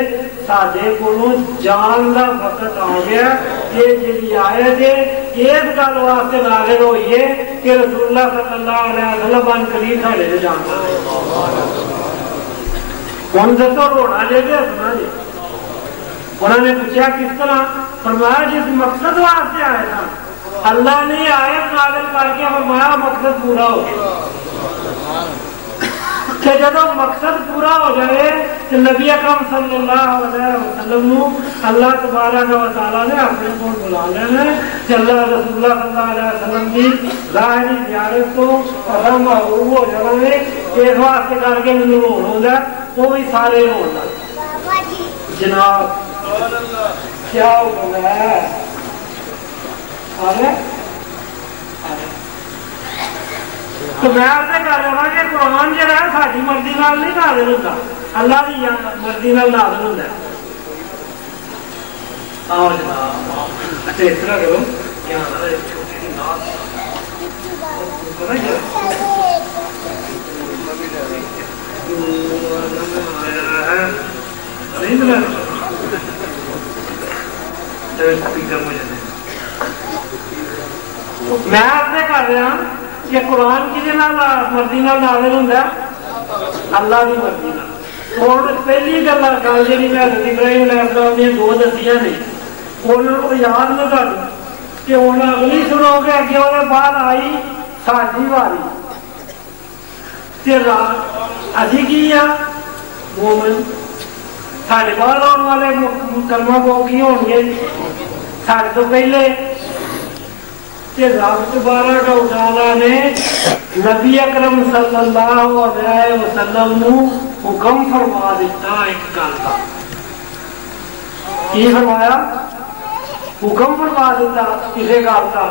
ساڈے کولوں جان کا وقت آ گیا. یہ جی آیت ہے اس گل واسطے نازل ہوئی ہے کہ رسول اللہ صلی اللہ علیہ وسلم ان قریب ساڈے سے جان کر ہوں دسو رونا جی کہ ہسنا جی. انہوں نے پوچھا کس طرح. فرمایا جس مقصد واسطے آئے تھا اللہ نے آیت نازل کر کے فرمایا مقصد پورا ہو گیا. کہ جب مقصد پورا ہو جائے تو نبی اکرم صلی اللہ علیہ وسلم نو اللہ تبارک و تعالیٰ نے اپنے کو بلا لینا کہ اللہ رسول اللہ صلی اللہ علیہ وسلم کی ظاہری زیارت تو پتہ محروم ہو جانا ہے اس واسطے کر کے مجھے ہوگا وہ بھی سارے ہوگا جناب کیا حکم ہے آگے تو میں آپ سے کر رہا کہ قرآن جو ہے ساری مرضی نال نہیں نازل ہوتا اللہ کی مرضی نال نازل ہوتا ہے آؤ جناب اچھا اس طرح کرو چھوٹی سی ناز میں آپ سے کر رہا کہ قرآن کی مرضی نازل ہوتا اللہ کی مرضی نال پہلی گل جی میں حضرت ابراہیم علیہ السلام نے دو دسیاں نے انہوں کو یاد نہ کر کہ ہوں اگلی سنو گے اگے وہ بعد آئی ساری واری ابھی کی آ مومن سارے بعد آنے والے کلمہ گو کی ہو گے سارے تو پہلے کہ رب تبارک و تعالیٰ نے نبی اکرم صلی اللہ علیہ وسلم نو حکم فرما دیتا ایک گل کا کی فرمایا حکم فرما دیتا کسی گل کا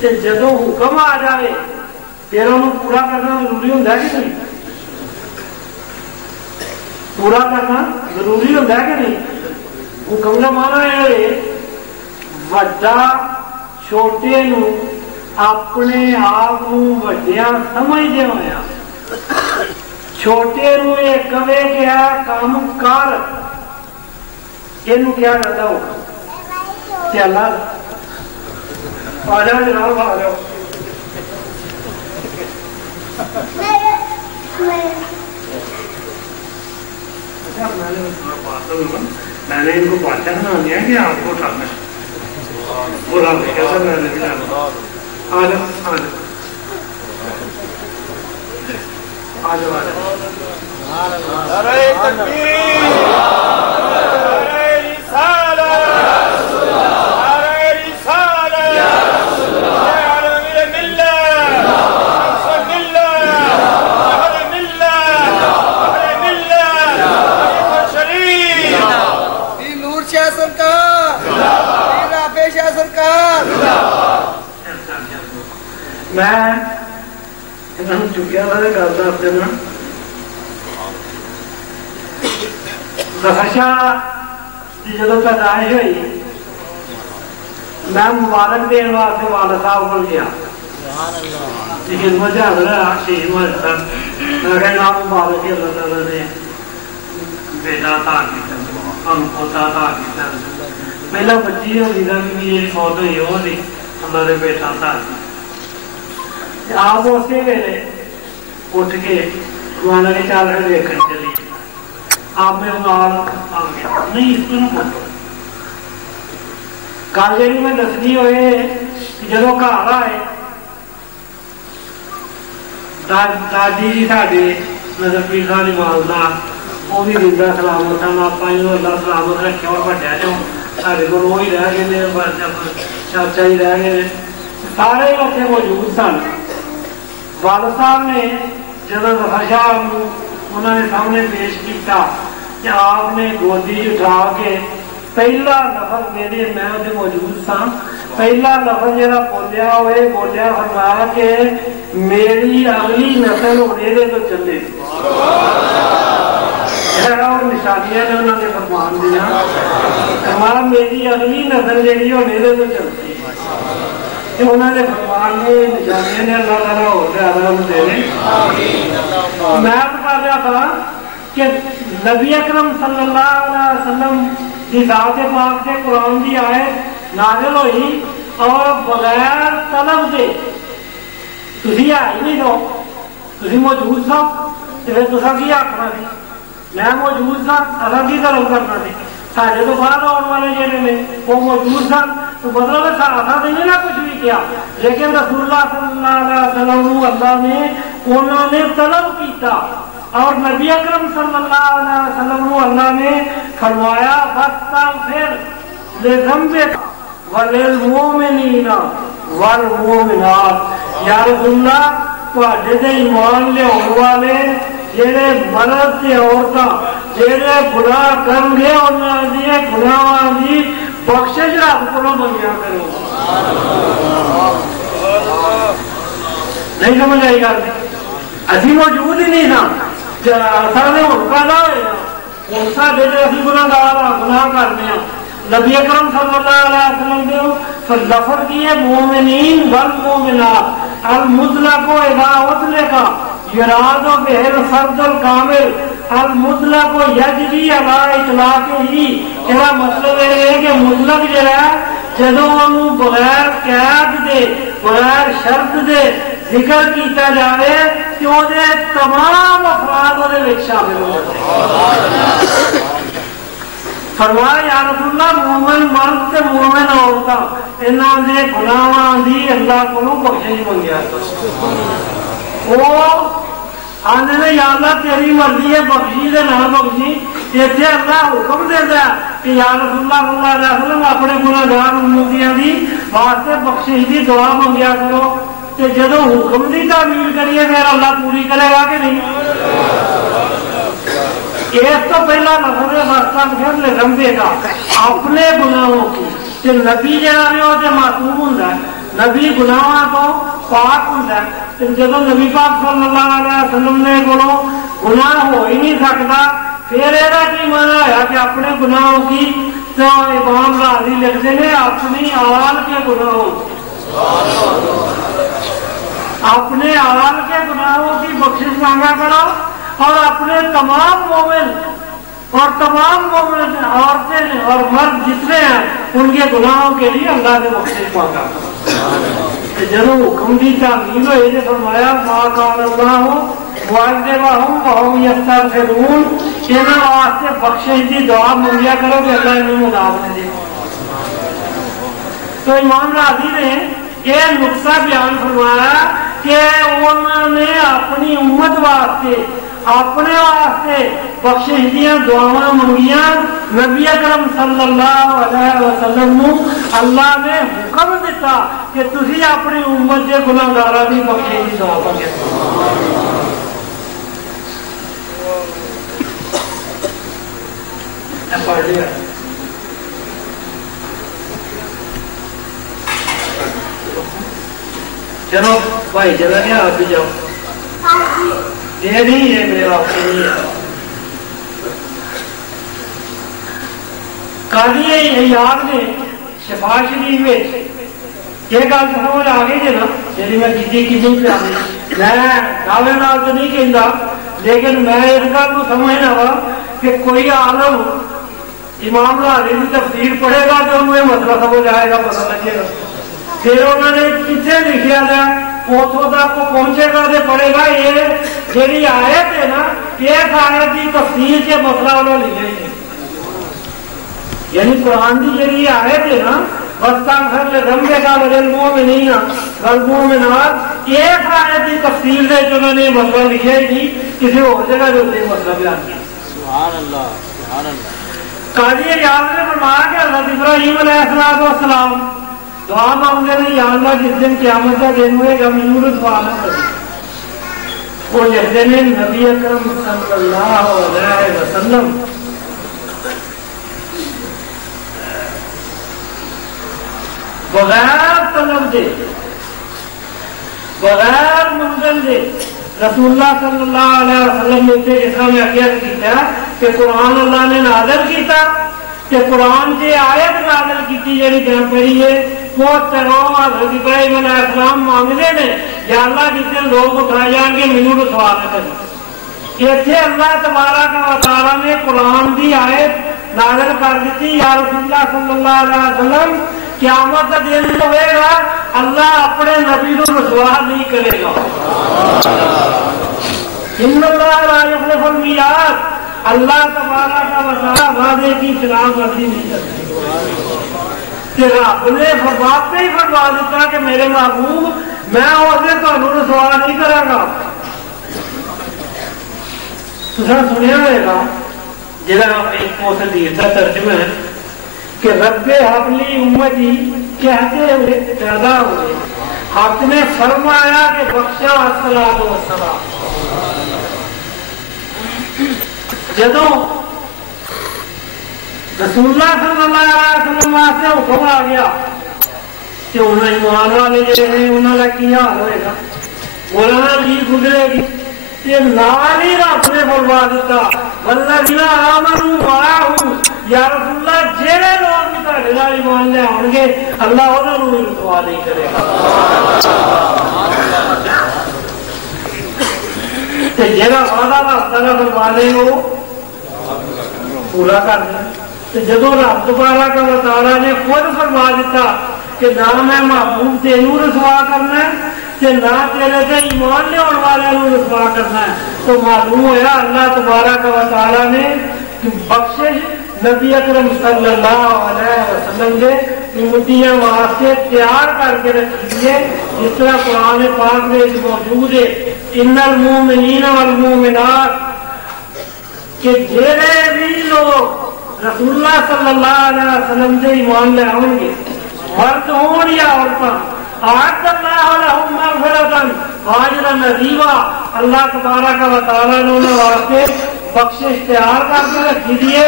کہ جدو حکم آ جائے پھر انہوں پورا کرنا ضروری ہوتا ہے کہ نہیں پورا کرنا ضروری ہوتا ہے کہ نہیں حکم کا مانا ہے وڈا چھوٹے نو اپنے آپ وڈیا سمجھدے ہویا چھوٹے نو یہ کہے کہ کام کر یہ کیا کرتا ہوگا کہ اللہ آ جاؤ جناب آ جاؤ میں نے ان کو بادشاہ بنا دیا کہ آپ کو اٹھانا ہے برا کیسا میں نے میں چکیا تھا گل دس دینا بخشا کی جدو پیدائش ہوئی میں مبارک دن واسطے والد صاحب کو گیا خدمت میں کہنا مبارک اللہ تعالیٰ نے بیٹا دھار کیا پوتا دھار کیا پہلا بچی ہوئی تھا کہ میری فوت ہوئی وہ نہیں اللہ نے بیٹا دھار کیا آپ اسی ویلے اٹھ کے مانا نے چل رہے دیکھنے چلی آپ میں نال آ گیا نہیں اس کو نہ بولو کل جی میں دسنی ہوئے جدو گھر آئے دادی جی ساڈے نظر پیر صاحب والدہ وہ بھی زندہ سلامت ہیں آپ اللہ سلامت رکھے اور وڈیا چ سارے کو وہی رہ گئے چاچا جی رہ گئے سارے اتنے موجود سن والد صاحب نے جب ظفر انہوں نے سامنے پیش کیا کہ آپ نے گودی اٹھا کے پہلا لفظ میرے میں وہ موجود سا پہلا لفظ جہاں بولیا ہوئے بولیا فرمایا کہ میری اگلی نسل ہونے دے تو چلے نشانیاں نے انہوں نے فرمان دیا ہمارا میری اگلی نسل جہی ہونے دے تو چلتی انہوں نے فرمان نے نشانیاں نے اللہ تعالیٰ ہو زیادہ دے میں کر رہا تھا کہ نبی اکرم صلی اللہ علیہ وسلم کی ذات پاک سے قرآن کی آیت نازل ہوئی اور بغیر طلب دے تھی آئی نہیں دو تھی موجود سا پھر تصا کی آخنا سی میں موجود سا اصل کی طلب کرنا سی سارے تو بعد آنے والے جہاں نے وہ موجود سن تو مطلب ایسا نہیں نہ کچھ بھی کیا لیکن رسول اللہ صلی اللہ علیہ وسلم اللہ نے انہوں نے طلب کیتا اور نبی اکرم صلی اللہ علیہ وسلم کو اللہ نے فرمایا فاستغفر لذنبک وللمؤمنین والمؤمنات، یا رسول اللہ تواڈے تے ایمان لیاون والے جہے مرد تے عورتاں جہے گناہ کرن گے انہاں دی گناہاں دی بخشش رب کولوں منگیا کرو۔ نہیں سمجھ آئی گل؟ اسی موجود ہی نہیں نا، سارے ہن پیدا ہوئے ہوں ساڈے تے اسی گناہگار گناہ کرنے ہیں۔ نبی اکرم صلی اللہ علیہ وسلم نے لفظ کیے مومنین والمومنات، المطلق اذا اطلق یراد به الفرد الکامل، المطلق یجری علی اطلاقہ، یہ مطلب ہے کہ مطلق جڑا ہے جدوں انہوں بغیر قید دے بغیر شرط دے ذکر کیتا جائے کہ وہ تمام افراد وہ شامل ہو جاتے ہیں۔ فرمایا یا رسول اللہ مومن مرد تے مومن عورتاں انہاں دے گناہاں دی اللہ کولوں بخشش منگیا۔ وہ آندے نے یا اللہ تیری مرضی ہے بخشی دے نہ بخشی، ایتھے اللہ حکم دیندا ہے کہ یا رسول اللہ صلی اللہ علیہ وسلم اپنے گناہگار امتیاں دی واسطے بخشش دی دعا منگیا کرو، تے جدوں حکم دی تعمیل کریے پھر اللہ پوری کرے گا کہ نہیں؟ اس تو پہلا لفظ فاستغفر لذنبک اپنے گناہوں کی، کہ نبی جہاں نے وہ معصوم ہوندا ہے، نبی گناہاں تو پاک ہوندا ہے، تے جدوں نبی پاک صلی اللہ علیہ وسلم نے کولوں گناہ ہو ہی نہیں سکتا پھر یہ کی مانا ہوا کہ اپنے گناہوں کی تو امام راضی لکھتے ہیں اپنی آل کے گناہوں اپنے آل کے گناہوں کی بخشش مانگا کرو، اور اپنے تمام مومن اور تمام مومن عورتیں اور مرد جتنے ہیں ان کے گناہوں کے لیے اللہ نے بخشش مانگا۔ جب حکم کی تعمیل ہوئی نے فرمایا ما کان اللہ معذبہم وہم یستغفرون، انہاں واسطے بخشش کی دعا منگیا کرو کہ اللہ انہیں عذاب نہ دے۔ تو امام راضی نے یہ نقطہ بیان فرمایا کہ انہوں نے اپنی امت واسطے اپنے واسطے بخشش دیاں دعاواں منگیاں، نبی اکرم صلی اللہ علیہ وسلم نو اللہ نے حکم دیتا کہ تسی اپنی امت کے گناہگاراں دی بخشش دی دعا منگو۔ چلو بھائی چلا گیا آپ بھی جاؤ، یہ نہیں ہے میرے آپ سے نہیں ہے۔ قاضی عیاض نے شفا شریف میں یہ گل سمجھ آ گئی ہے نا جی میں کی نہیں پیاری، میں دعوے نال تو نہیں کہتا لیکن میں اس گل کو سمجھنا وا کہ کوئی عالم امام راضی کی تفسیر پڑھے گا تو انہوں یہ مسئلہ سمجھ آئے گا، پتہ لگے گا۔ پھر انہوں نے کتنے لکھا تھا اتوں تک پہنچے گا تو پڑھے گا یہ جی آیت ہے نا اس آیت کی تفسیر کے مسئلہ انہوں نے لکھا ہی نہیں، یعنی قرآن کی جی آیت ہے نا فاستغفر لذنبک وللمؤمنین والمؤمنات، اس آیت کی تفسیر سے انہوں نے مسئلہ لکھا ہی نہیں، کسی اور جگہ جو مسئلہ بیان کیا۔ سبحان اللہ سبحان اللہ۔ قاضی عیاض نے فرمایا کہ حضرت ابراہیم علیہ السلام دعا مانگتے ہیں یا اللہ جس دن قیامت کا دن ہوئے گا مینوں رسوا نہ کریں، وہ لکھتے ہیں نبی اکرم صلی اللہ علیہ وسلم بغیر طلب دے بغیر منزل دے رسول اللہ صلی اللہ علیہ وسلم نے اس طرح میں آگے کیا کہ قرآن اللہ نے نازل کیتا کہ قرآن سے آیت نازل کی جی پہلی ہے وہ پیغام حضرت ابراہیم علیہ السلام مانگتے ہیں یا اللہ جس دن لوگ اٹھائے جائیں گے مینوں رسوا نہ کریں۔ اتنے اللہ تبارک و تعالیٰ نے قرآن کی آیت نازل کر دیتی یا رسول اللہ صلی اللہ علیہ وسلم قیامت کا دن ہوئے گا اللہ اپنے نبی کو رسوا نہیں کرے گا۔ ان اللہ لا یخلف المیعاد، اللہ تبارک و تعالیٰ وعدے کی خلاف ورزی نہیں کرتے۔ رب نے فرماتے ہی فرما دیتا کہ میرے محبوب میں اس دن تمہیں رسوا نہیں کروں گا، سنیا ہوئے گا جہاں ایک حدیث کا ترجمہ ہے کہ رب حبلی امتی کہتے ہوئے پیدا ہوئے، حق نے فرمایا کہ بخشا الصلاۃ والسلام۔ جدو رسول اللہ صلی اللہ علیہ وسلم سے حکم آ گیا کہ انہیں ایمان والے جڑے ہیں انہوں کا کی حال ہوئے گا، مولانا جی گزرے گی، یہ نال ہی رب نے فرما دیتا والذین آمنوا معہ یا رسول اللہ جہے لوگ بھی تہاڈے نال ایمان لے آؤ گے اللہ انہاں نوں رسوا نہیں کرے گا، تے جہاں وعدہ اللہ تعالیٰ فرما لے وہ پورا کر دیں۔ جدو رب تبارک و تعالیٰ نے خود فرما دیتا کہ نہ میں محبوب تینوں رسوا کرنا ہے کہ نہ تیرے سے ایمان لے آنے والوں رسوا کرنا ہے، تو معلوم ہوا اللہ تبارک و تعالیٰ نے بخشش نبی اکرم صلی اللہ علیہ وسلم کے امتیاں واسطے تیار کر کے رکھی ہے، جس طرح قرآن پاک میں موجود ہے ان المومنین والمومنات کہ جڑے بھی لوگ رسول اللہ صلی اللہ علیہ وسلم سے ایمان لے آؤں گے، مرد ہوں یا عورتیں، اعد اللہ لہم مغفرۃ واجرا عظیما، اللہ تبارک و تعالیٰ نے انہوں واسطے بخشش تیار کر کے رکھی دیے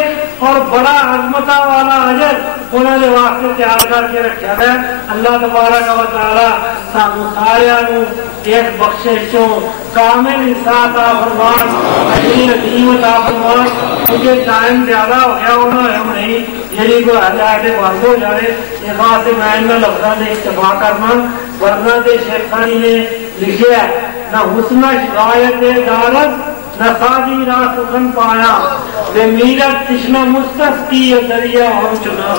اور بڑا عظمتہ والا اجر انہوں نے واسطے تیار کر کے رکھا ہے۔ اللہ تبارک و تعالیٰ سانوں سارے ایک بخشش چوں کامل حصہ عطا فرمان، اجر عظیم عطا فرمان، کیونکہ ٹائم زیادہ ہو گیا انہوں ہم نہیں جی کوئی حجائے بند ہو جائے، اس واسطے میں ان لفظوں سے اکتفا کرنا، ورنہ دے شیخانی نے لکھا ہے نہ حسن شکایت دارت نہ سازی نہ سخن پایا بے میرت تشنہ مستسقی دریا ہم چنا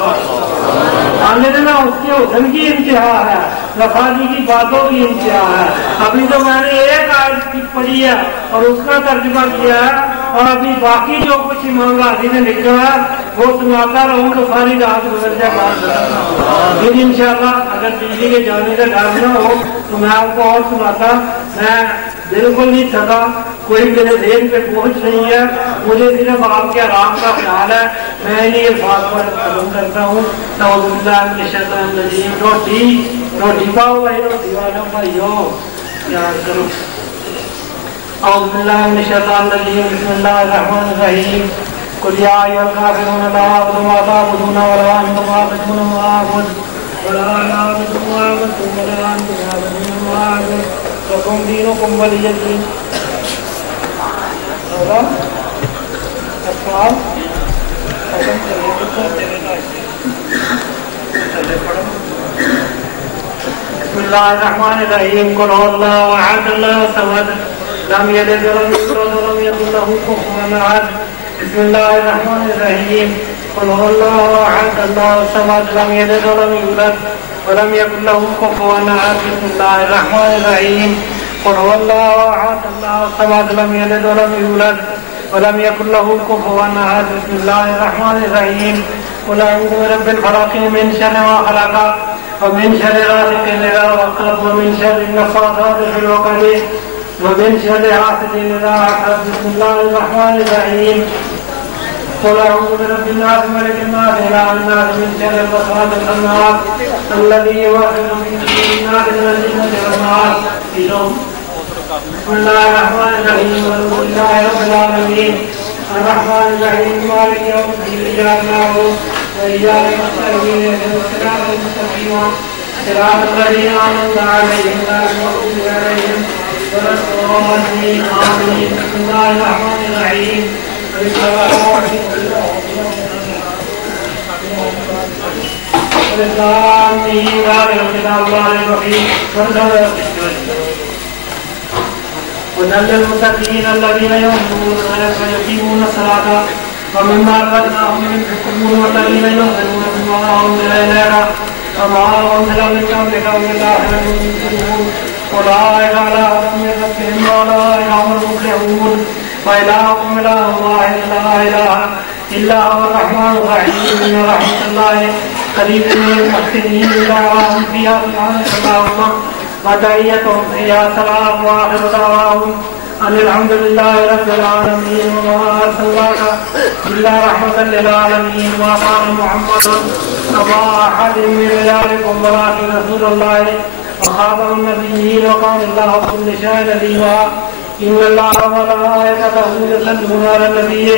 آنے دینا اس کے حسن کی انتہا ہے، رفاضی کی باتوں کی انتہا ہے۔ ابھی تو میں نے ایک آیت پڑھی ہے اور اس کا ترجمہ کیا ہے، اور ابھی باقی جو کچھ امام غازی نے لکھا ہے وہ سناتا رہوں تو ساری رات گزر جائے بات کرنا، پھر انشاءاللہ اگر بجلی کے جانے کا ڈر نہ ہو تو میں آپ کو اور سناتا۔ میں بالکل نہیں تھکا، کوئی میرے ذہن پہ بوجھ نہیں ہے، مجھے صرف آپ کے آرام کا خیال ہے، میں انہیں الفاظ پر ختم کرتا ہوں۔ اعوذ باللہ من الشیطان الرجیم۔ روٹی پاؤ بھائی، روٹی والوں بھائیوں یاد کرو۔ اعوذ باللہ من الشیطان الرجیم، بسم اللہ الرحمن الرحیم۔ قل یا ایھا الکافرون لا اعبد ما تعبدون ولا انتم عابدون ما اعبد ولا انا اعبد ما عبدتم ولا انتم عابدون ما اعبد لکم دینکم ولی دین۔ بسم اللہ الرحمن الرحیم۔ قل هو اللہ احد اللہ الصمد لم یلد ولم یولد ولم یکن له کفوا احد۔ بسم اللہ الرحمن الرحیم۔ قل هو اللہ احد اللہ الصمد لم یلد ولم یولد ولم یکن له کفوا احد۔ بسم اللہ الرحمن الرحیم۔ قل هو اللہ احد اللہ الصمد لم یلد ولم یولد ولم یکن له کفوا احد۔ بسم اللہ الرحمن الرحیم۔ قل اعوذ برب الفلق من شر ما خلق ومن شر غاسق اذا وقب ومن شر النفاثات في العقد ومن شر حاسد اذا حسد۔ بسم اللہ الرحمن الرحیم۔ قل اعوذ برب الناس ملك الناس اله الناس من شر الوسواس الخناس الذي يوسوس في صدور الناس من الجنة والناس۔ بسم اللہ الرحمن الرحیم۔ الحمد للہ رب العالمین الرحمن الرحیم مالک یوم الدین ایاک نعبد وإیاک نستعین اهدنا الصراط المستقیم صراط الذین أنعمت علیہم غیر المغضوب علیہم ولا الضالین آمین۔ بسم اللہ الرحمن الرحیم۔ وَنَلَّ الْمُتَّقِينَ الَّذِينَ يُؤْمِنُونَ وَيُقِيمُونَ الصَّلَاةَ وَمِمَّا رَزَقْنَاهُمْ يُنْفِقُونَ وَالَّذِينَ يُؤْمِنُونَ بِمَا أُنزِلَ إِلَيْكَ وَمَا أُنزِلَ مِن قَبْلِكَ وَبِالْآخِرَةِ هُمْ يُوقِنُونَ أُولَٰئِكَ عَلَىٰ هُدًى مِّن رَّبِّهِمْ وَأُولَٰئِكَ هُمُ الْمُفْلِحُونَ۔ وَإِلَٰهُكُمْ إِلَٰهٌ وَاحِدٌ لَّا إِلَٰهَ إِلَّا هُوَ الرَّحْمَٰنُ الرَّحِيمُ۔ إِنَّ رَحْمَتَ اللَّهِ قَرِيبٌ مِّنَ الْمُحْسِنِينَ دَعْوَاهُمْ فِيهَا سُبْحَانَكَ اللَّهُمَّ وَتَحِيَّتُهُمْ فِيهَا سَلَامٌ وَآخِرُ دَعْوَاهُمْ أن الحمد لله رب العالمين وما أرسلناك إلا رحمة للعالمين ما كان محمد أبا أحد من رجالكم ولكن رسول الله وخاتم النبيين وكان الله بكل شيء عليما إن الله وملائكته يصلون على النبي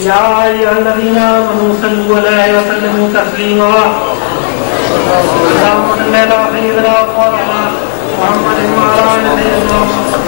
يا أيها الذين آمنوا صلوا عليه وسلموا تسليما اللهم صل على سيدنا محمد وعلى آل سيدنا محمد.